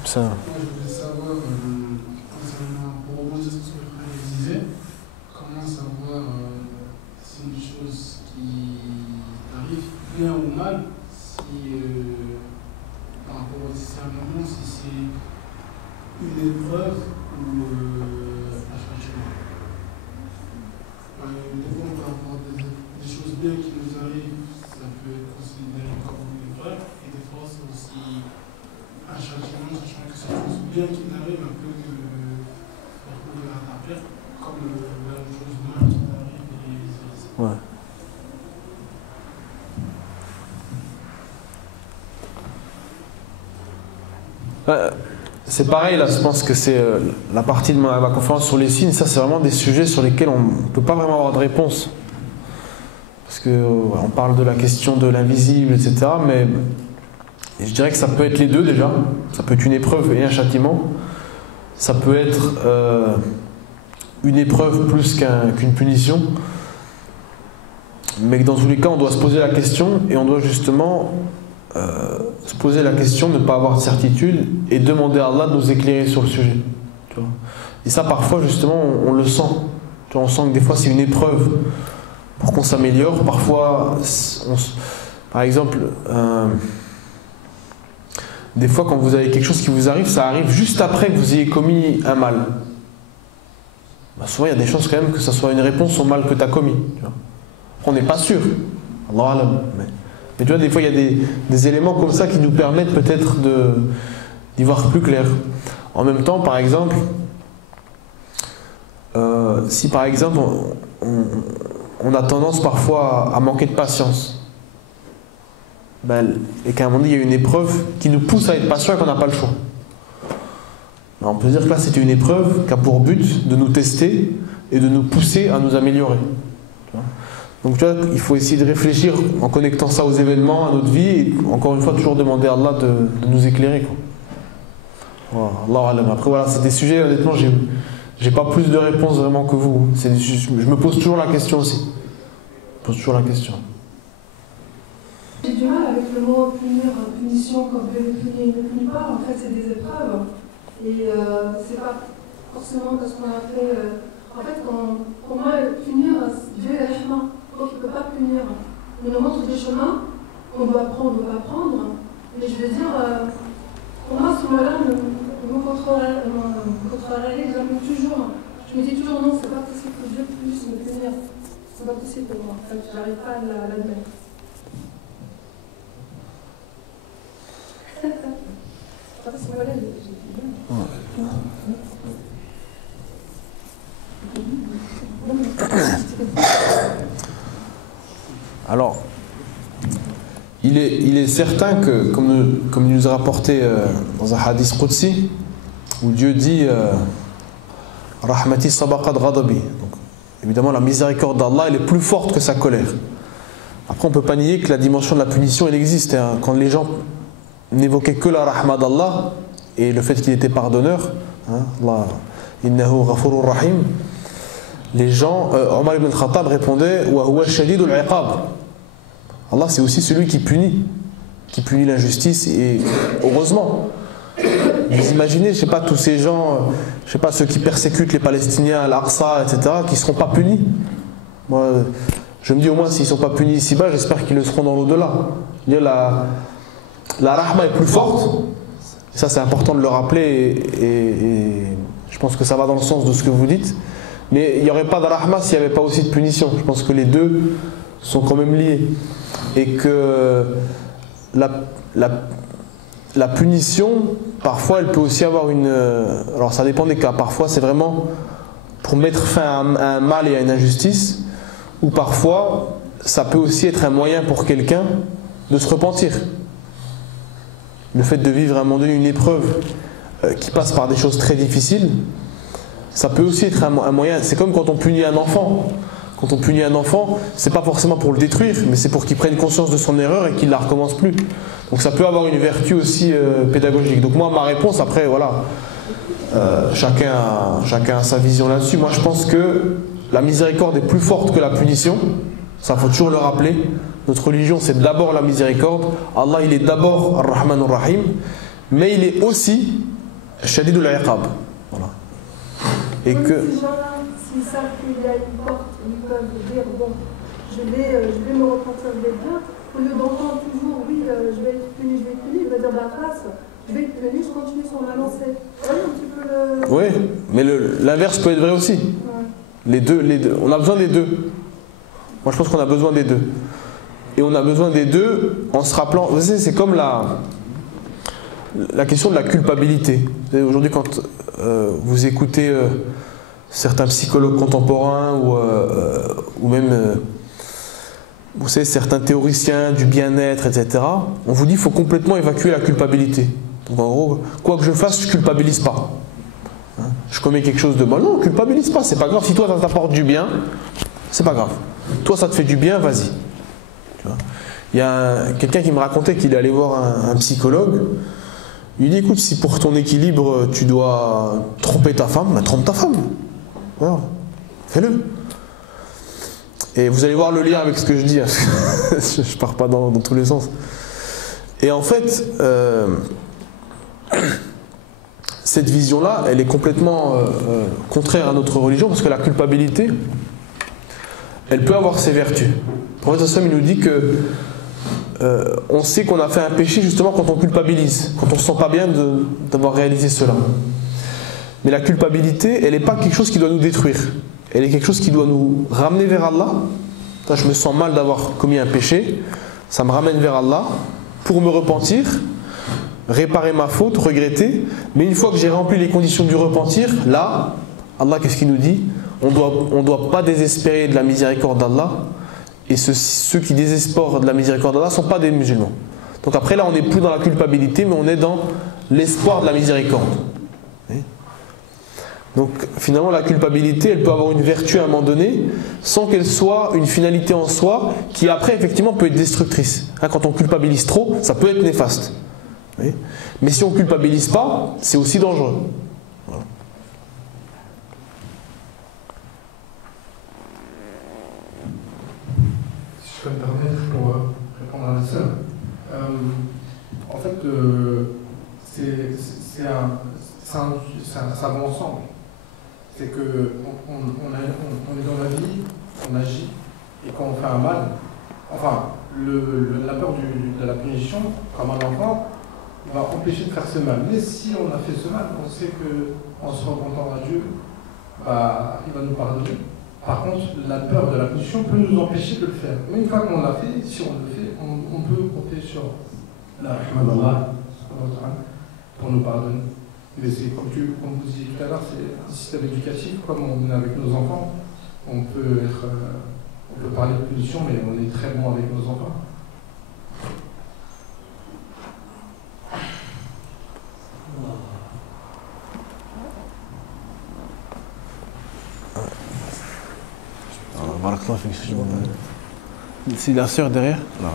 Ça. Moi, je voulais savoir, pour rebondir sur ce que le frère disait, comment savoir si une chose qui arrive bien ou mal, si par rapport au discernement, si c'est une épreuve ou un changement. Des fois, on peut avoir des choses bien qui nous arrivent, ça peut être considéré comme une épreuve, et des fois, c'est aussi un changement, sachant que c'est chose bien qui n'arrive un peu que parcourir à ta perte, comme la chose mal qui t'arrive et vice-versa. Ouais. C'est pareil, là, je pense que c'est la partie de ma conférence sur les signes. Ça, c'est vraiment des sujets sur lesquels on ne peut pas vraiment avoir de réponse. Parce qu'on parle de la question de l'invisible, etc. Mais je dirais que ça peut être les deux déjà. Ça peut être une épreuve et un châtiment. Ça peut être une épreuve plus qu'une punition. Mais que dans tous les cas, on doit se poser la question et on doit justement se poser la question, ne pas avoir de certitude et demander à Allah de nous éclairer sur le sujet. Tu vois. Et ça, parfois, justement, on le sent. Tu vois, on sent que des fois, c'est une épreuve pour qu'on s'améliore. Parfois, par exemple, des fois, quand vous avez quelque chose qui vous arrive, ça arrive juste après que vous ayez commis un mal. Bah, souvent, il y a des chances quand même que ça soit une réponse au mal que tu as commis. Tu vois. On n'est pas sûr. Allah alam. Mais tu vois, des fois, il y a des éléments comme ça qui nous permettent peut-être d'y voir plus clair. En même temps, par exemple, si par exemple, on a tendance parfois à manquer de patience, et qu'à un moment donné, il y a une épreuve qui nous pousse à être patient et qu'on n'a pas le choix. Alors, on peut dire que là, c'est une épreuve qui a pour but de nous tester et de nous pousser à nous améliorer. Donc tu vois, il faut essayer de réfléchir en connectant ça aux événements, à notre vie, et encore une fois toujours demander à Allah de nous éclairer. Voilà, Allah alam. Après voilà, c'est des sujets, honnêtement, j'ai pas plus de réponses vraiment que vous. Je me pose toujours la question aussi. Je me pose toujours la question. J'ai du mal avec le mot punir, punition, quand Dieu ne punit pas, en fait c'est des épreuves. Et c'est pas forcément parce qu'on a fait. En fait, pour moi, punir, Dieu est rahman. Donc il ne peut pas punir. Il nous montre des chemins qu'on doit prendre ou pas prendre. Mais je veux dire, pour moi, ce moment-là me contrôlerait toujours. Je me dis toujours non, c'est pas possible que Dieu puisse me punir. C'est pas possible pour moi. Je n'arrive pas à l'admettre. À ce moment-là, Alors, il est certain que, comme il nous a rapporté dans un hadith Qudsi, où Dieu dit Rahmati sabaqat ghadabi. Donc, évidemment, la miséricorde d'Allah elle est plus forte que sa colère. Après, on ne peut pas nier que la dimension de la punition elle existe. Hein. Quand les gens n'évoquaient que la rahma d'Allah et le fait qu'il était pardonneur, hein, Allah, innahu ghafurur rahim. Les gens, Omar ibn Khattab répondait wa huwa shadidul iqab. Allah c'est aussi celui qui punit l'injustice et heureusement. Vous imaginez, je sais pas tous ces gens, je sais pas ceux qui persécutent les Palestiniens à l'Aqsa, etc., qui seront pas punis. Moi, je me dis au moins s'ils sont pas punis ici-bas, j'espère qu'ils le seront dans l'au-delà. La rahma est plus forte. Ça c'est important de le rappeler et je pense que ça va dans le sens de ce que vous dites. Mais il n'y aurait pas de rahma s'il n'y avait pas aussi de punition. Je pense que les deux sont quand même liés. Et que la punition, parfois, elle peut aussi avoir une... Alors ça dépend des cas. Parfois, c'est vraiment pour mettre fin à un mal et à une injustice. Ou parfois, ça peut aussi être un moyen pour quelqu'un de se repentir. Le fait de vivre à un moment donné une épreuve qui passe par des choses très difficiles, ça peut aussi être un moyen. C'est comme quand on punit un enfant. Quand on punit un enfant, c'est pas forcément pour le détruire, mais c'est pour qu'il prenne conscience de son erreur et qu'il ne la recommence plus. Donc ça peut avoir une vertu aussi pédagogique. Donc moi, ma réponse, après, voilà, chacun a sa vision là-dessus. Moi, je pense que la miséricorde est plus forte que la punition. Ça, faut toujours le rappeler. Notre religion, c'est d'abord la miséricorde. Allah, il est d'abord Ar-Rahman Ar-Rahim, mais il est aussi Shadidul Iqab. Voilà. Et que... Ces gens-là, s'ils savent qu'il y a une porte, ils peuvent dire bon, je vais me repentir, je vais bien. Au lieu d'entendre toujours oui, je vais être puni, il va dire la face, je vais être puni, je continue sur ma lancée. Oui, un petit peu le... Oui, mais l'inverse peut être vrai aussi. Ouais. Les deux. On a besoin des deux. Moi, je pense qu'on a besoin des deux. Et on a besoin des deux en se rappelant. Vous savez, c'est comme la question de la culpabilité. Aujourd'hui, quand vous écoutez certains psychologues contemporains ou même vous savez, certains théoriciens du bien-être, etc., on vous dit qu'il faut complètement évacuer la culpabilité. Donc en gros, quoi que je fasse, je ne culpabilise pas. Hein? Je commets quelque chose de mal, non, culpabilise pas, c'est pas grave. Si toi ça t'apporte du bien, c'est pas grave. Toi ça te fait du bien, vas-y. Il y a quelqu'un qui me racontait qu'il allait voir un psychologue. Il lui dit, écoute, si pour ton équilibre tu dois tromper ta femme, ben, trompe ta femme. Voilà. Fais-le. Et vous allez voir le lien avec ce que je dis. Je pars pas dans tous les sens. Et en fait, cette vision-là, elle est complètement contraire à notre religion, parce que la culpabilité, elle peut avoir ses vertus. Le prophète sallam, il nous dit que on sait qu'on a fait un péché justement quand on culpabilise, quand on ne se sent pas bien d'avoir réalisé cela. Mais la culpabilité, elle n'est pas quelque chose qui doit nous détruire. Elle est quelque chose qui doit nous ramener vers Allah. Je me sens mal d'avoir commis un péché, ça me ramène vers Allah pour me repentir, réparer ma faute, regretter. Mais une fois que j'ai rempli les conditions du repentir, là, Allah, qu'est-ce qu'il nous dit? On doit pas désespérer de la miséricorde d'Allah. Et ceux qui désespèrent de la miséricorde d'Allah ne sont pas des musulmans. Donc après là, on n'est plus dans la culpabilité, mais on est dans l'espoir de la miséricorde. Donc finalement, la culpabilité, elle peut avoir une vertu à un moment donné, sans qu'elle soit une finalité en soi, qui après effectivement peut être destructrice. Quand on culpabilise trop, ça peut être néfaste. Mais si on ne culpabilise pas, c'est aussi dangereux. Voilà. Si je peux me permettre pour répondre à la sœur. En fait, ça va ensemble. C'est qu'on est dans la vie, on agit, et quand on fait un mal, enfin, la peur de la punition, comme un enfant, va empêcher de faire ce mal. Mais si on a fait ce mal, on sait qu'en se repentant à Dieu, bah, il va nous pardonner. Par contre, la peur de la punition peut nous empêcher de le faire. Mais une fois qu'on l'a fait, si on le fait, on peut compter sur la rahma d'Allah pour nous pardonner. Mais c'est comme vous disiez tout à l'heure, c'est un système éducatif. Comme on est avec nos enfants, on peut parler de punition, mais on est très bon avec nos enfants. C'est la sœur derrière? Non.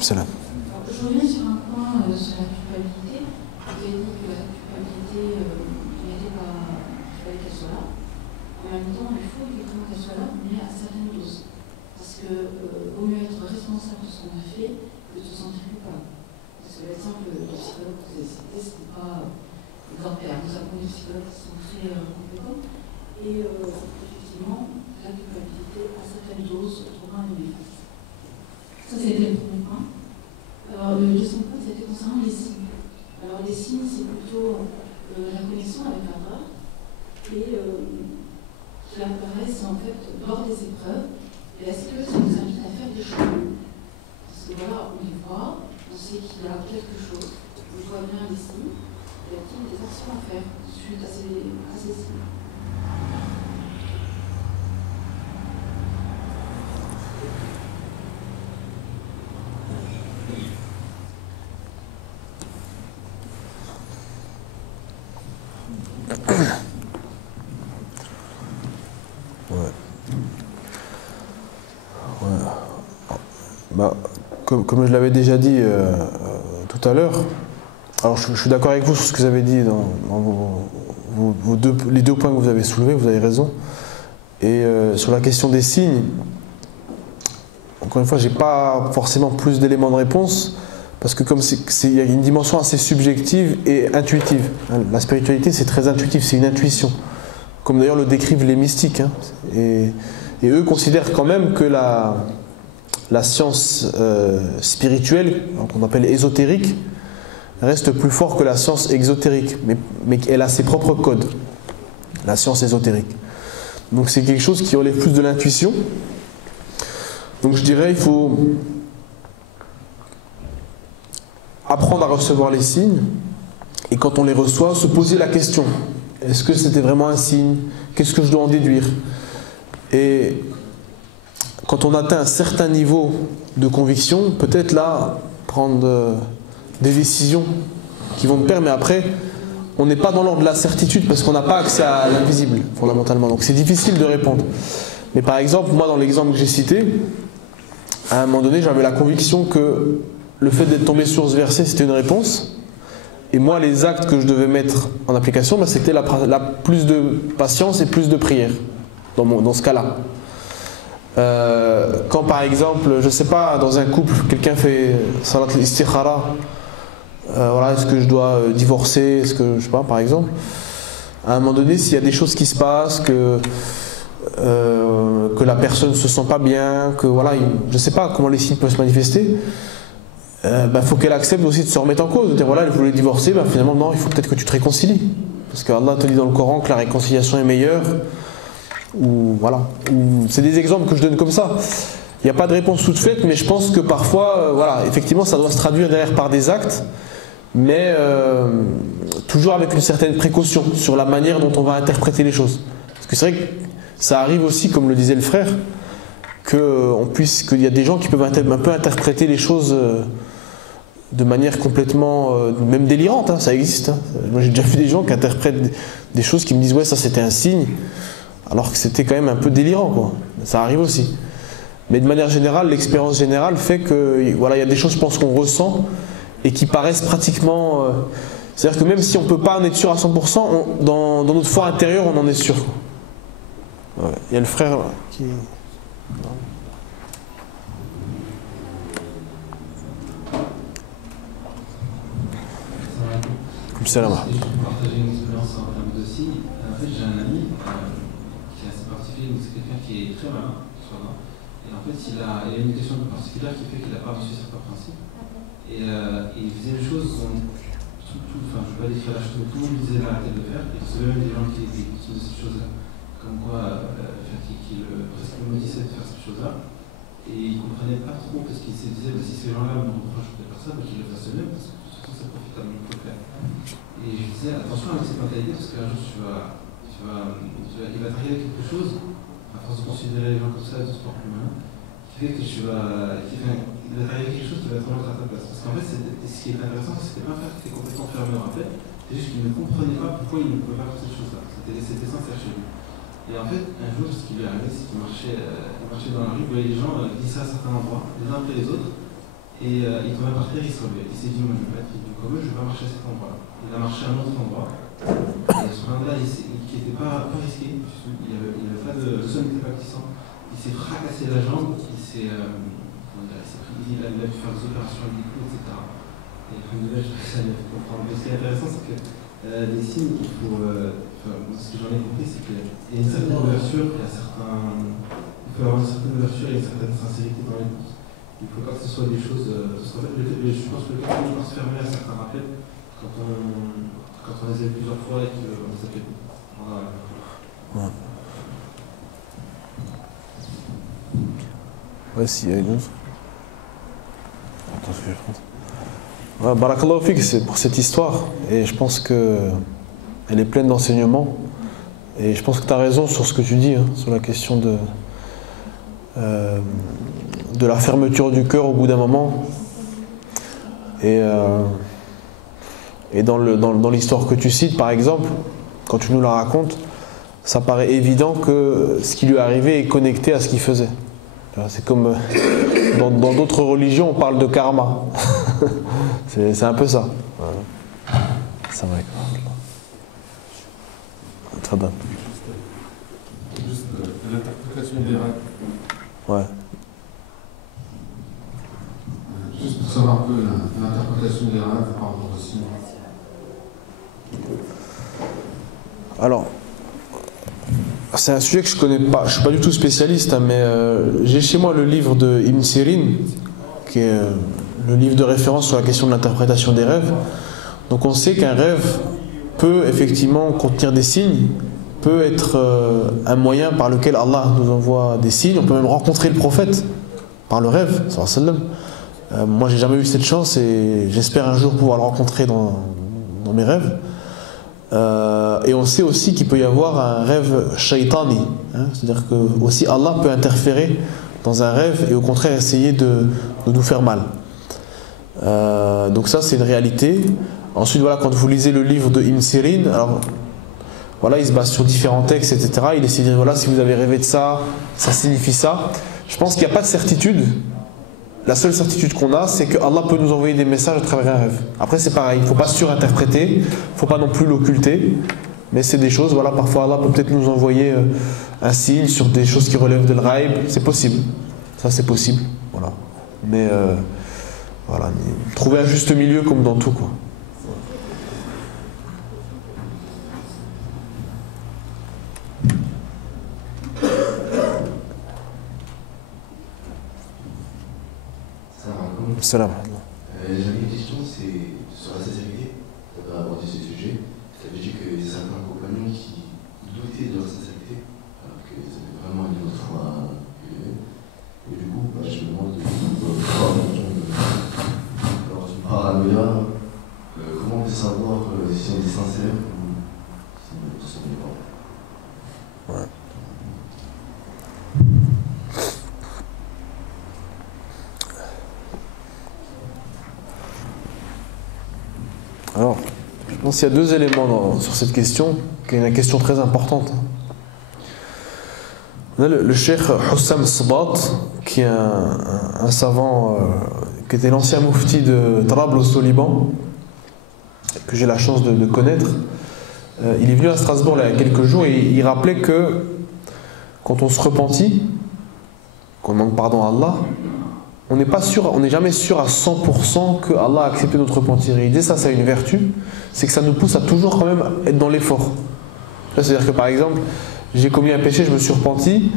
Salam. Je reviens sur un point sur la culpabilité. Vous avez dit que la culpabilité n'était pas. Il fallait qu'elle soit là. En même temps, il faut effectivement qu'elle soit là, mais à certaines doses. Parce que vaut mieux être responsable de ce qu'on a fait que de se sentir coupable. Parce que l'exemple du psychologue que vous avez cité, ce n'est pas exemplaire. Nous avons des psychologues qui sont très compétents. Et effectivement, la culpabilité, à certaines doses, trouvera un néfaste. Ça, c'était le premier point. Alors, le deuxième point, c'était concernant les signes. Alors, les signes, c'est plutôt la connexion avec Allah et qui apparaissent en fait lors des épreuves. Et est-ce que ça nous invite à faire des choses? Parce que voilà, on les voit, on sait qu'il y a quelque chose, on voit bien les signes, et il y a des actions à faire suite à ces signes. Bah, comme je l'avais déjà dit tout à l'heure, alors je suis d'accord avec vous sur ce que vous avez dit dans les deux points que vous avez soulevés, vous avez raison. Et sur la question des signes, encore une fois, j'ai pas forcément plus d'éléments de réponse, parce que comme il y a une dimension assez subjective et intuitive. La spiritualité, c'est très intuitif, c'est une intuition. Comme d'ailleurs le décrivent les mystiques. Hein. Et eux considèrent quand même que la science spirituelle, qu'on appelle ésotérique, reste plus fort que la science exotérique. Mais elle a ses propres codes, la science ésotérique. Donc c'est quelque chose qui relève plus de l'intuition. Donc je dirais, il faut apprendre à recevoir les signes, et quand on les reçoit, se poser la question: Est-ce que c'était vraiment un signe? Qu'est-ce que je dois en déduire? Et quand on atteint un certain niveau de conviction, peut-être là, prendre des décisions qui vont me permettre, mais après, on n'est pas dans l'ordre de la certitude parce qu'on n'a pas accès à l'invisible, fondamentalement. Donc c'est difficile de répondre. Mais par exemple, moi, dans l'exemple que j'ai cité, à un moment donné, j'avais la conviction que le fait d'être tombé sur ce verset, c'était une réponse. Et moi, les actes que je devais mettre en application, ben, c'était la plus de patience et plus de prière, dans ce cas-là. Quand par exemple, je sais pas, dans un couple, quelqu'un fait salat al-istikhara, voilà, est-ce que je dois divorcer, est-ce que, je sais pas, par exemple, à un moment donné, s'il y a des choses qui se passent, que la personne ne se sent pas bien, que voilà, je sais pas comment les signes peuvent se manifester, faut qu'elle accepte aussi de se remettre en cause, de dire voilà, elle voulait divorcer, finalement non, il faut peut-être que tu te réconcilies, parce que Allah te dit dans le Coran que la réconciliation est meilleure, ou voilà, c'est des exemples que je donne comme ça. Il n'y a pas de réponse toute faite, mais je pense que parfois, voilà, effectivement, ça doit se traduire derrière par des actes, mais toujours avec une certaine précaution sur la manière dont on va interpréter les choses. Parce que c'est vrai que ça arrive aussi, comme le disait le frère, qu'il y a des gens qui peuvent un peu interpréter les choses de manière complètement, même délirante, hein, ça existe. Hein. Moi j'ai déjà vu des gens qui interprètent des choses qui me disent ouais, ça c'était un signe, alors que c'était quand même un peu délirant, quoi. Ça arrive aussi. Mais de manière générale, l'expérience générale fait que voilà, il y a des choses, je pense, qu'on ressent et qui paraissent pratiquement. C'est-à-dire que même si on ne peut pas en être sûr à 100%, dans notre foi intérieure, on en est sûr. Ouais. Il y a le frère qui. Comme ça, là. Je vais partager une expérience en termes de signes. En fait, j'ai un ami qui est assez particulier, c'est quelqu'un qui est très malin, et en fait, il a une éducation particulière qui fait qu'il n'a pas reçu certains principes. Et il faisait une chose, enfin, je ne vais pas décrire la chose, mais tout le monde lui disait d'arrêter de le faire. Et il y avait des gens qui faisaient cette chose-là, comme quoi, qui presque me disaient de faire cette chose-là. Et il ne comprenait pas trop parce qu'il se disait si ces gens-là me reprochent de faire ça, qu'ils le fassent eux-mêmes, parce que de toute façon, c'est profitable de le faire. Et je disais attention avec cette mentalité, parce qu'un jour, il va t'arriver quelque chose, à force de considérer les gens comme ça, de sport humain, qui fait que il va t'arriver quelque chose qui va te remettre à ta place. Parce qu'en fait, ce qui est intéressant, c'était pas faire que tu es complètement fermé dans la tête, c'est juste qu'il ne comprenait pas pourquoi il ne pouvait pas faire cette chose-là. C'était sincère chez lui. Et en fait, un jour, ce qui lui est arrivé, c'est qu'il marchait dans la rue, il voyait les gens glisser à certains endroits, les uns après les autres, et il tombait par terre, il se relevait. Il s'est dit, moi je vais pas être ridicule comme eux, je vais pas marcher à cet endroit-là. Il a marché à un autre endroit, et ce endroit-là, qui n'était pas risqué, il avait pas de sol n'était pas glissant, il s'est fracassé la jambe, il a dû faire des opérations avec des coups, etc. Et comme de là, ça m'a fait comprendre. Mais ce qui est intéressant, c'est que des signes qu'il faut. Ce que j'en ai compris, c'est qu'il y a une certaine ouverture, il faut avoir une certaine ouverture et une certaine sincérité dans les courses. Il ne faut pas que ce soit des choses. Parce qu'en fait, je pense que le cas où on se fermer à certains rappels, quand on les a vu plusieurs fois et qu'on les a fait. Voilà. Ouais, s'il y a une autre. Attends, ce que je pense. Ouais, Barakallahu fik, c'est pour cette histoire. Et je pense qu'elle est pleine d'enseignements. Et je pense que tu as raison sur ce que tu dis, hein, sur la question de la fermeture du cœur au bout d'un moment. Et dans l'histoire que tu cites, par exemple, quand tu nous la racontes, ça paraît évident que ce qui lui est arrivé est connecté à ce qu'il faisait. C'est comme dans d'autres religions, on parle de karma. C'est un peu ça. Voilà. C'est vrai. Très bien. Juste l'interprétation des règles. Ouais. Juste pour savoir un peu l'interprétation des rêves par rapport au signe. Alors, c'est un sujet que je connais pas. Je suis pas du tout spécialiste, hein, mais j'ai chez moi le livre de Ibn Sirin, qui est le livre de référence sur la question de l'interprétation des rêves. Donc on sait qu'un rêve peut effectivement contenir des signes, peut être un moyen par lequel Allah nous envoie des signes. On peut même rencontrer le prophète par le rêve, sallallahu alayhi wa sallam. Moi j'ai jamais eu cette chance et j'espère un jour pouvoir le rencontrer dans mes rêves. Et on sait aussi qu'il peut y avoir un rêve shaitani, hein, c'est-à-dire que aussi Allah peut interférer dans un rêve et au contraire essayer de nous faire mal. Donc ça c'est une réalité. Ensuite voilà, quand vous lisez le livre de Ibn Sirin, alors voilà, il se base sur différents textes, etc. Il essaie de dire voilà, si vous avez rêvé de ça, ça signifie ça. Je pense qu'il n'y a pas de certitude. La seule certitude qu'on a, c'est que Allah peut nous envoyer des messages à travers un rêve. Après c'est pareil, il ne faut pas surinterpréter, il ne faut pas non plus l'occulter. Mais c'est des choses, voilà, parfois Allah peut peut-être nous envoyer un signe sur des choses qui relèvent de l'ghaïb, c'est possible. Ça c'est possible, voilà. Mais voilà, trouver un juste milieu comme dans tout, quoi. Salam. J'avais une question, c'est sur la sincérité. Tu as abordé ce sujet. Tu avais dit qu'il y a certains compagnons qui doutaient de leur sincérité, alors qu'ils avaient vraiment une autre foi élevée. Et du coup, je me demande, lors d'une paranoïa, comment on peut savoir si on est sincère ou si on n'est pas. Ouais. Alors, je pense qu'il y a deux éléments sur cette question, qui est une question très importante. On a le cheikh Hussam Sbat, qui est un savant, qui était l'ancien moufti de Trablos au Liban, que j'ai la chance de connaître. Il est venu à Strasbourg il y a quelques jours et il rappelait que quand on se repentit, qu'on demande pardon à Allah, on n'est pas sûr, on n'est jamais sûr à 100% que Allah a accepté notre repentir. Et il dit ça a une vertu, c'est que ça nous pousse à toujours quand même être dans l'effort. C'est-à-dire que par exemple, j'ai commis un péché, je me suis repenti.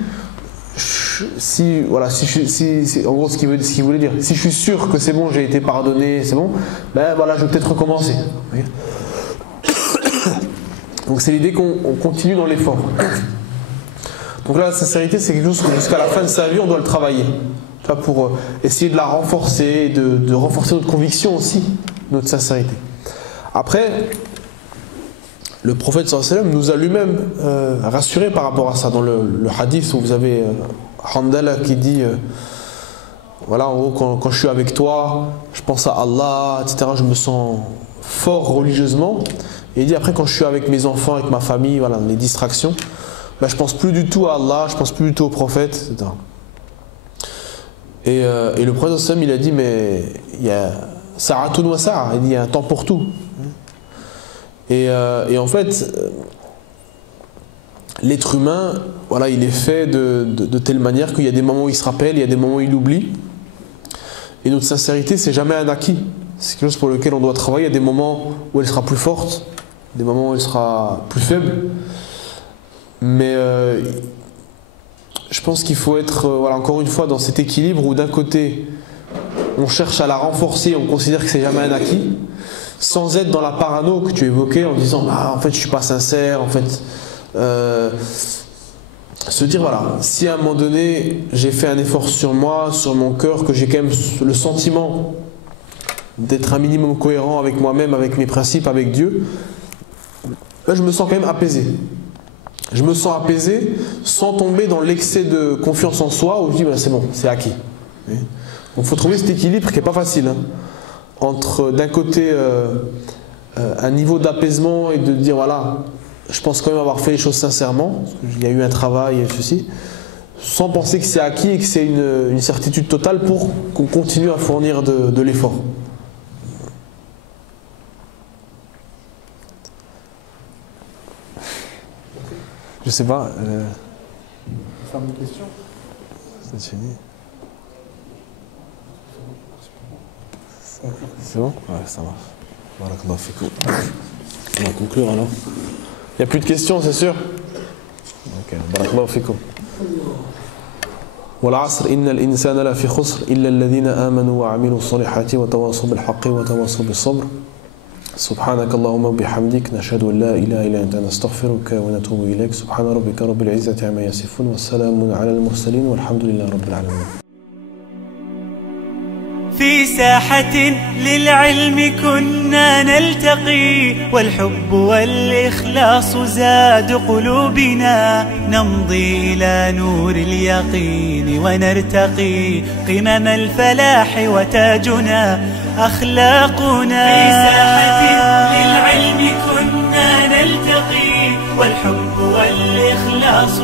En gros, ce qu'il voulait dire, si je suis sûr que c'est bon, j'ai été pardonné, c'est bon, ben voilà, je vais peut-être recommencer. Donc c'est l'idée qu'on continue dans l'effort. Donc là, la sincérité, c'est quelque chose que jusqu'à la fin de sa vie, on doit le travailler. Pour essayer de la renforcer, de renforcer notre conviction aussi, notre sincérité. Après, le prophète sallallahu alayhi wa sallam nous a lui-même rassuré par rapport à ça. Dans le hadith où vous avez Handala qui dit voilà, en gros, quand je suis avec toi, je pense à Allah, etc. Je me sens fort religieusement. Et il dit après, quand je suis avec mes enfants, avec ma famille, voilà, les distractions, ben, je pense plus du tout à Allah, je pense plus du tout au prophète, etc. Et le prophète sallam, il a dit mais il y a sa'atun wa sa'a, il y a un temps pour tout. Et en fait, l'être humain, voilà, il est fait de telle manière qu'il y a des moments où il se rappelle, il y a des moments où il oublie. Et notre sincérité, c'est jamais un acquis. C'est quelque chose pour lequel on doit travailler. Il y a des moments où elle sera plus forte, des moments où elle sera plus faible. Mais je pense qu'il faut être, voilà, encore une fois, dans cet équilibre où d'un côté, on cherche à la renforcer, on considère que c'est jamais un acquis, sans être dans la parano que tu évoquais en disant ah, en fait je suis pas sincère, en fait se dire voilà, si à un moment donné j'ai fait un effort sur moi, sur mon cœur, que j'ai quand même le sentiment d'être un minimum cohérent avec moi-même, avec mes principes, avec Dieu, là je me sens quand même apaisé. Je me sens apaisé sans tomber dans l'excès de confiance en soi où je dis ben, c'est bon, c'est acquis. Donc il faut trouver cet équilibre qui n'est pas facile, hein, entre d'un côté un niveau d'apaisement et de dire voilà, je pense quand même avoir fait les choses sincèrement, parce qu'il y a eu un travail et ceci, sans penser que c'est acquis et que c'est une certitude totale pour qu'on continue à fournir de l'effort. Je sais pas. Ferme une question. C'est fini. C'est bon? Ouais, ça marche. Barakallahu fikoum. On va conclure alors. Il n'y a plus de questions, c'est sûr? Ok, barakallahu fikoum. والعصر إن الإنسان لفي خسر إلا الذين آمنوا وعملوا الصالحات وتواصوا بالحق وتواصوا بالصبر سبحانك اللهم وبحمدك نشهد أن لا إله إلا أنت نستغفرك ونتوب إليك سبحان ربك رب العزة عما يصفون والسلام على المرسلين والحمد لله رب العالمين. في ساحة للعلم كنا نلتقي، والحب والإخلاص زاد قلوبنا. نمضي إلى نور اليقين ونرتقي قمم الفلاح، وتاجنا أخلاقنا. في ساحة للعلم كنا نلتقي، والحب والإخلاص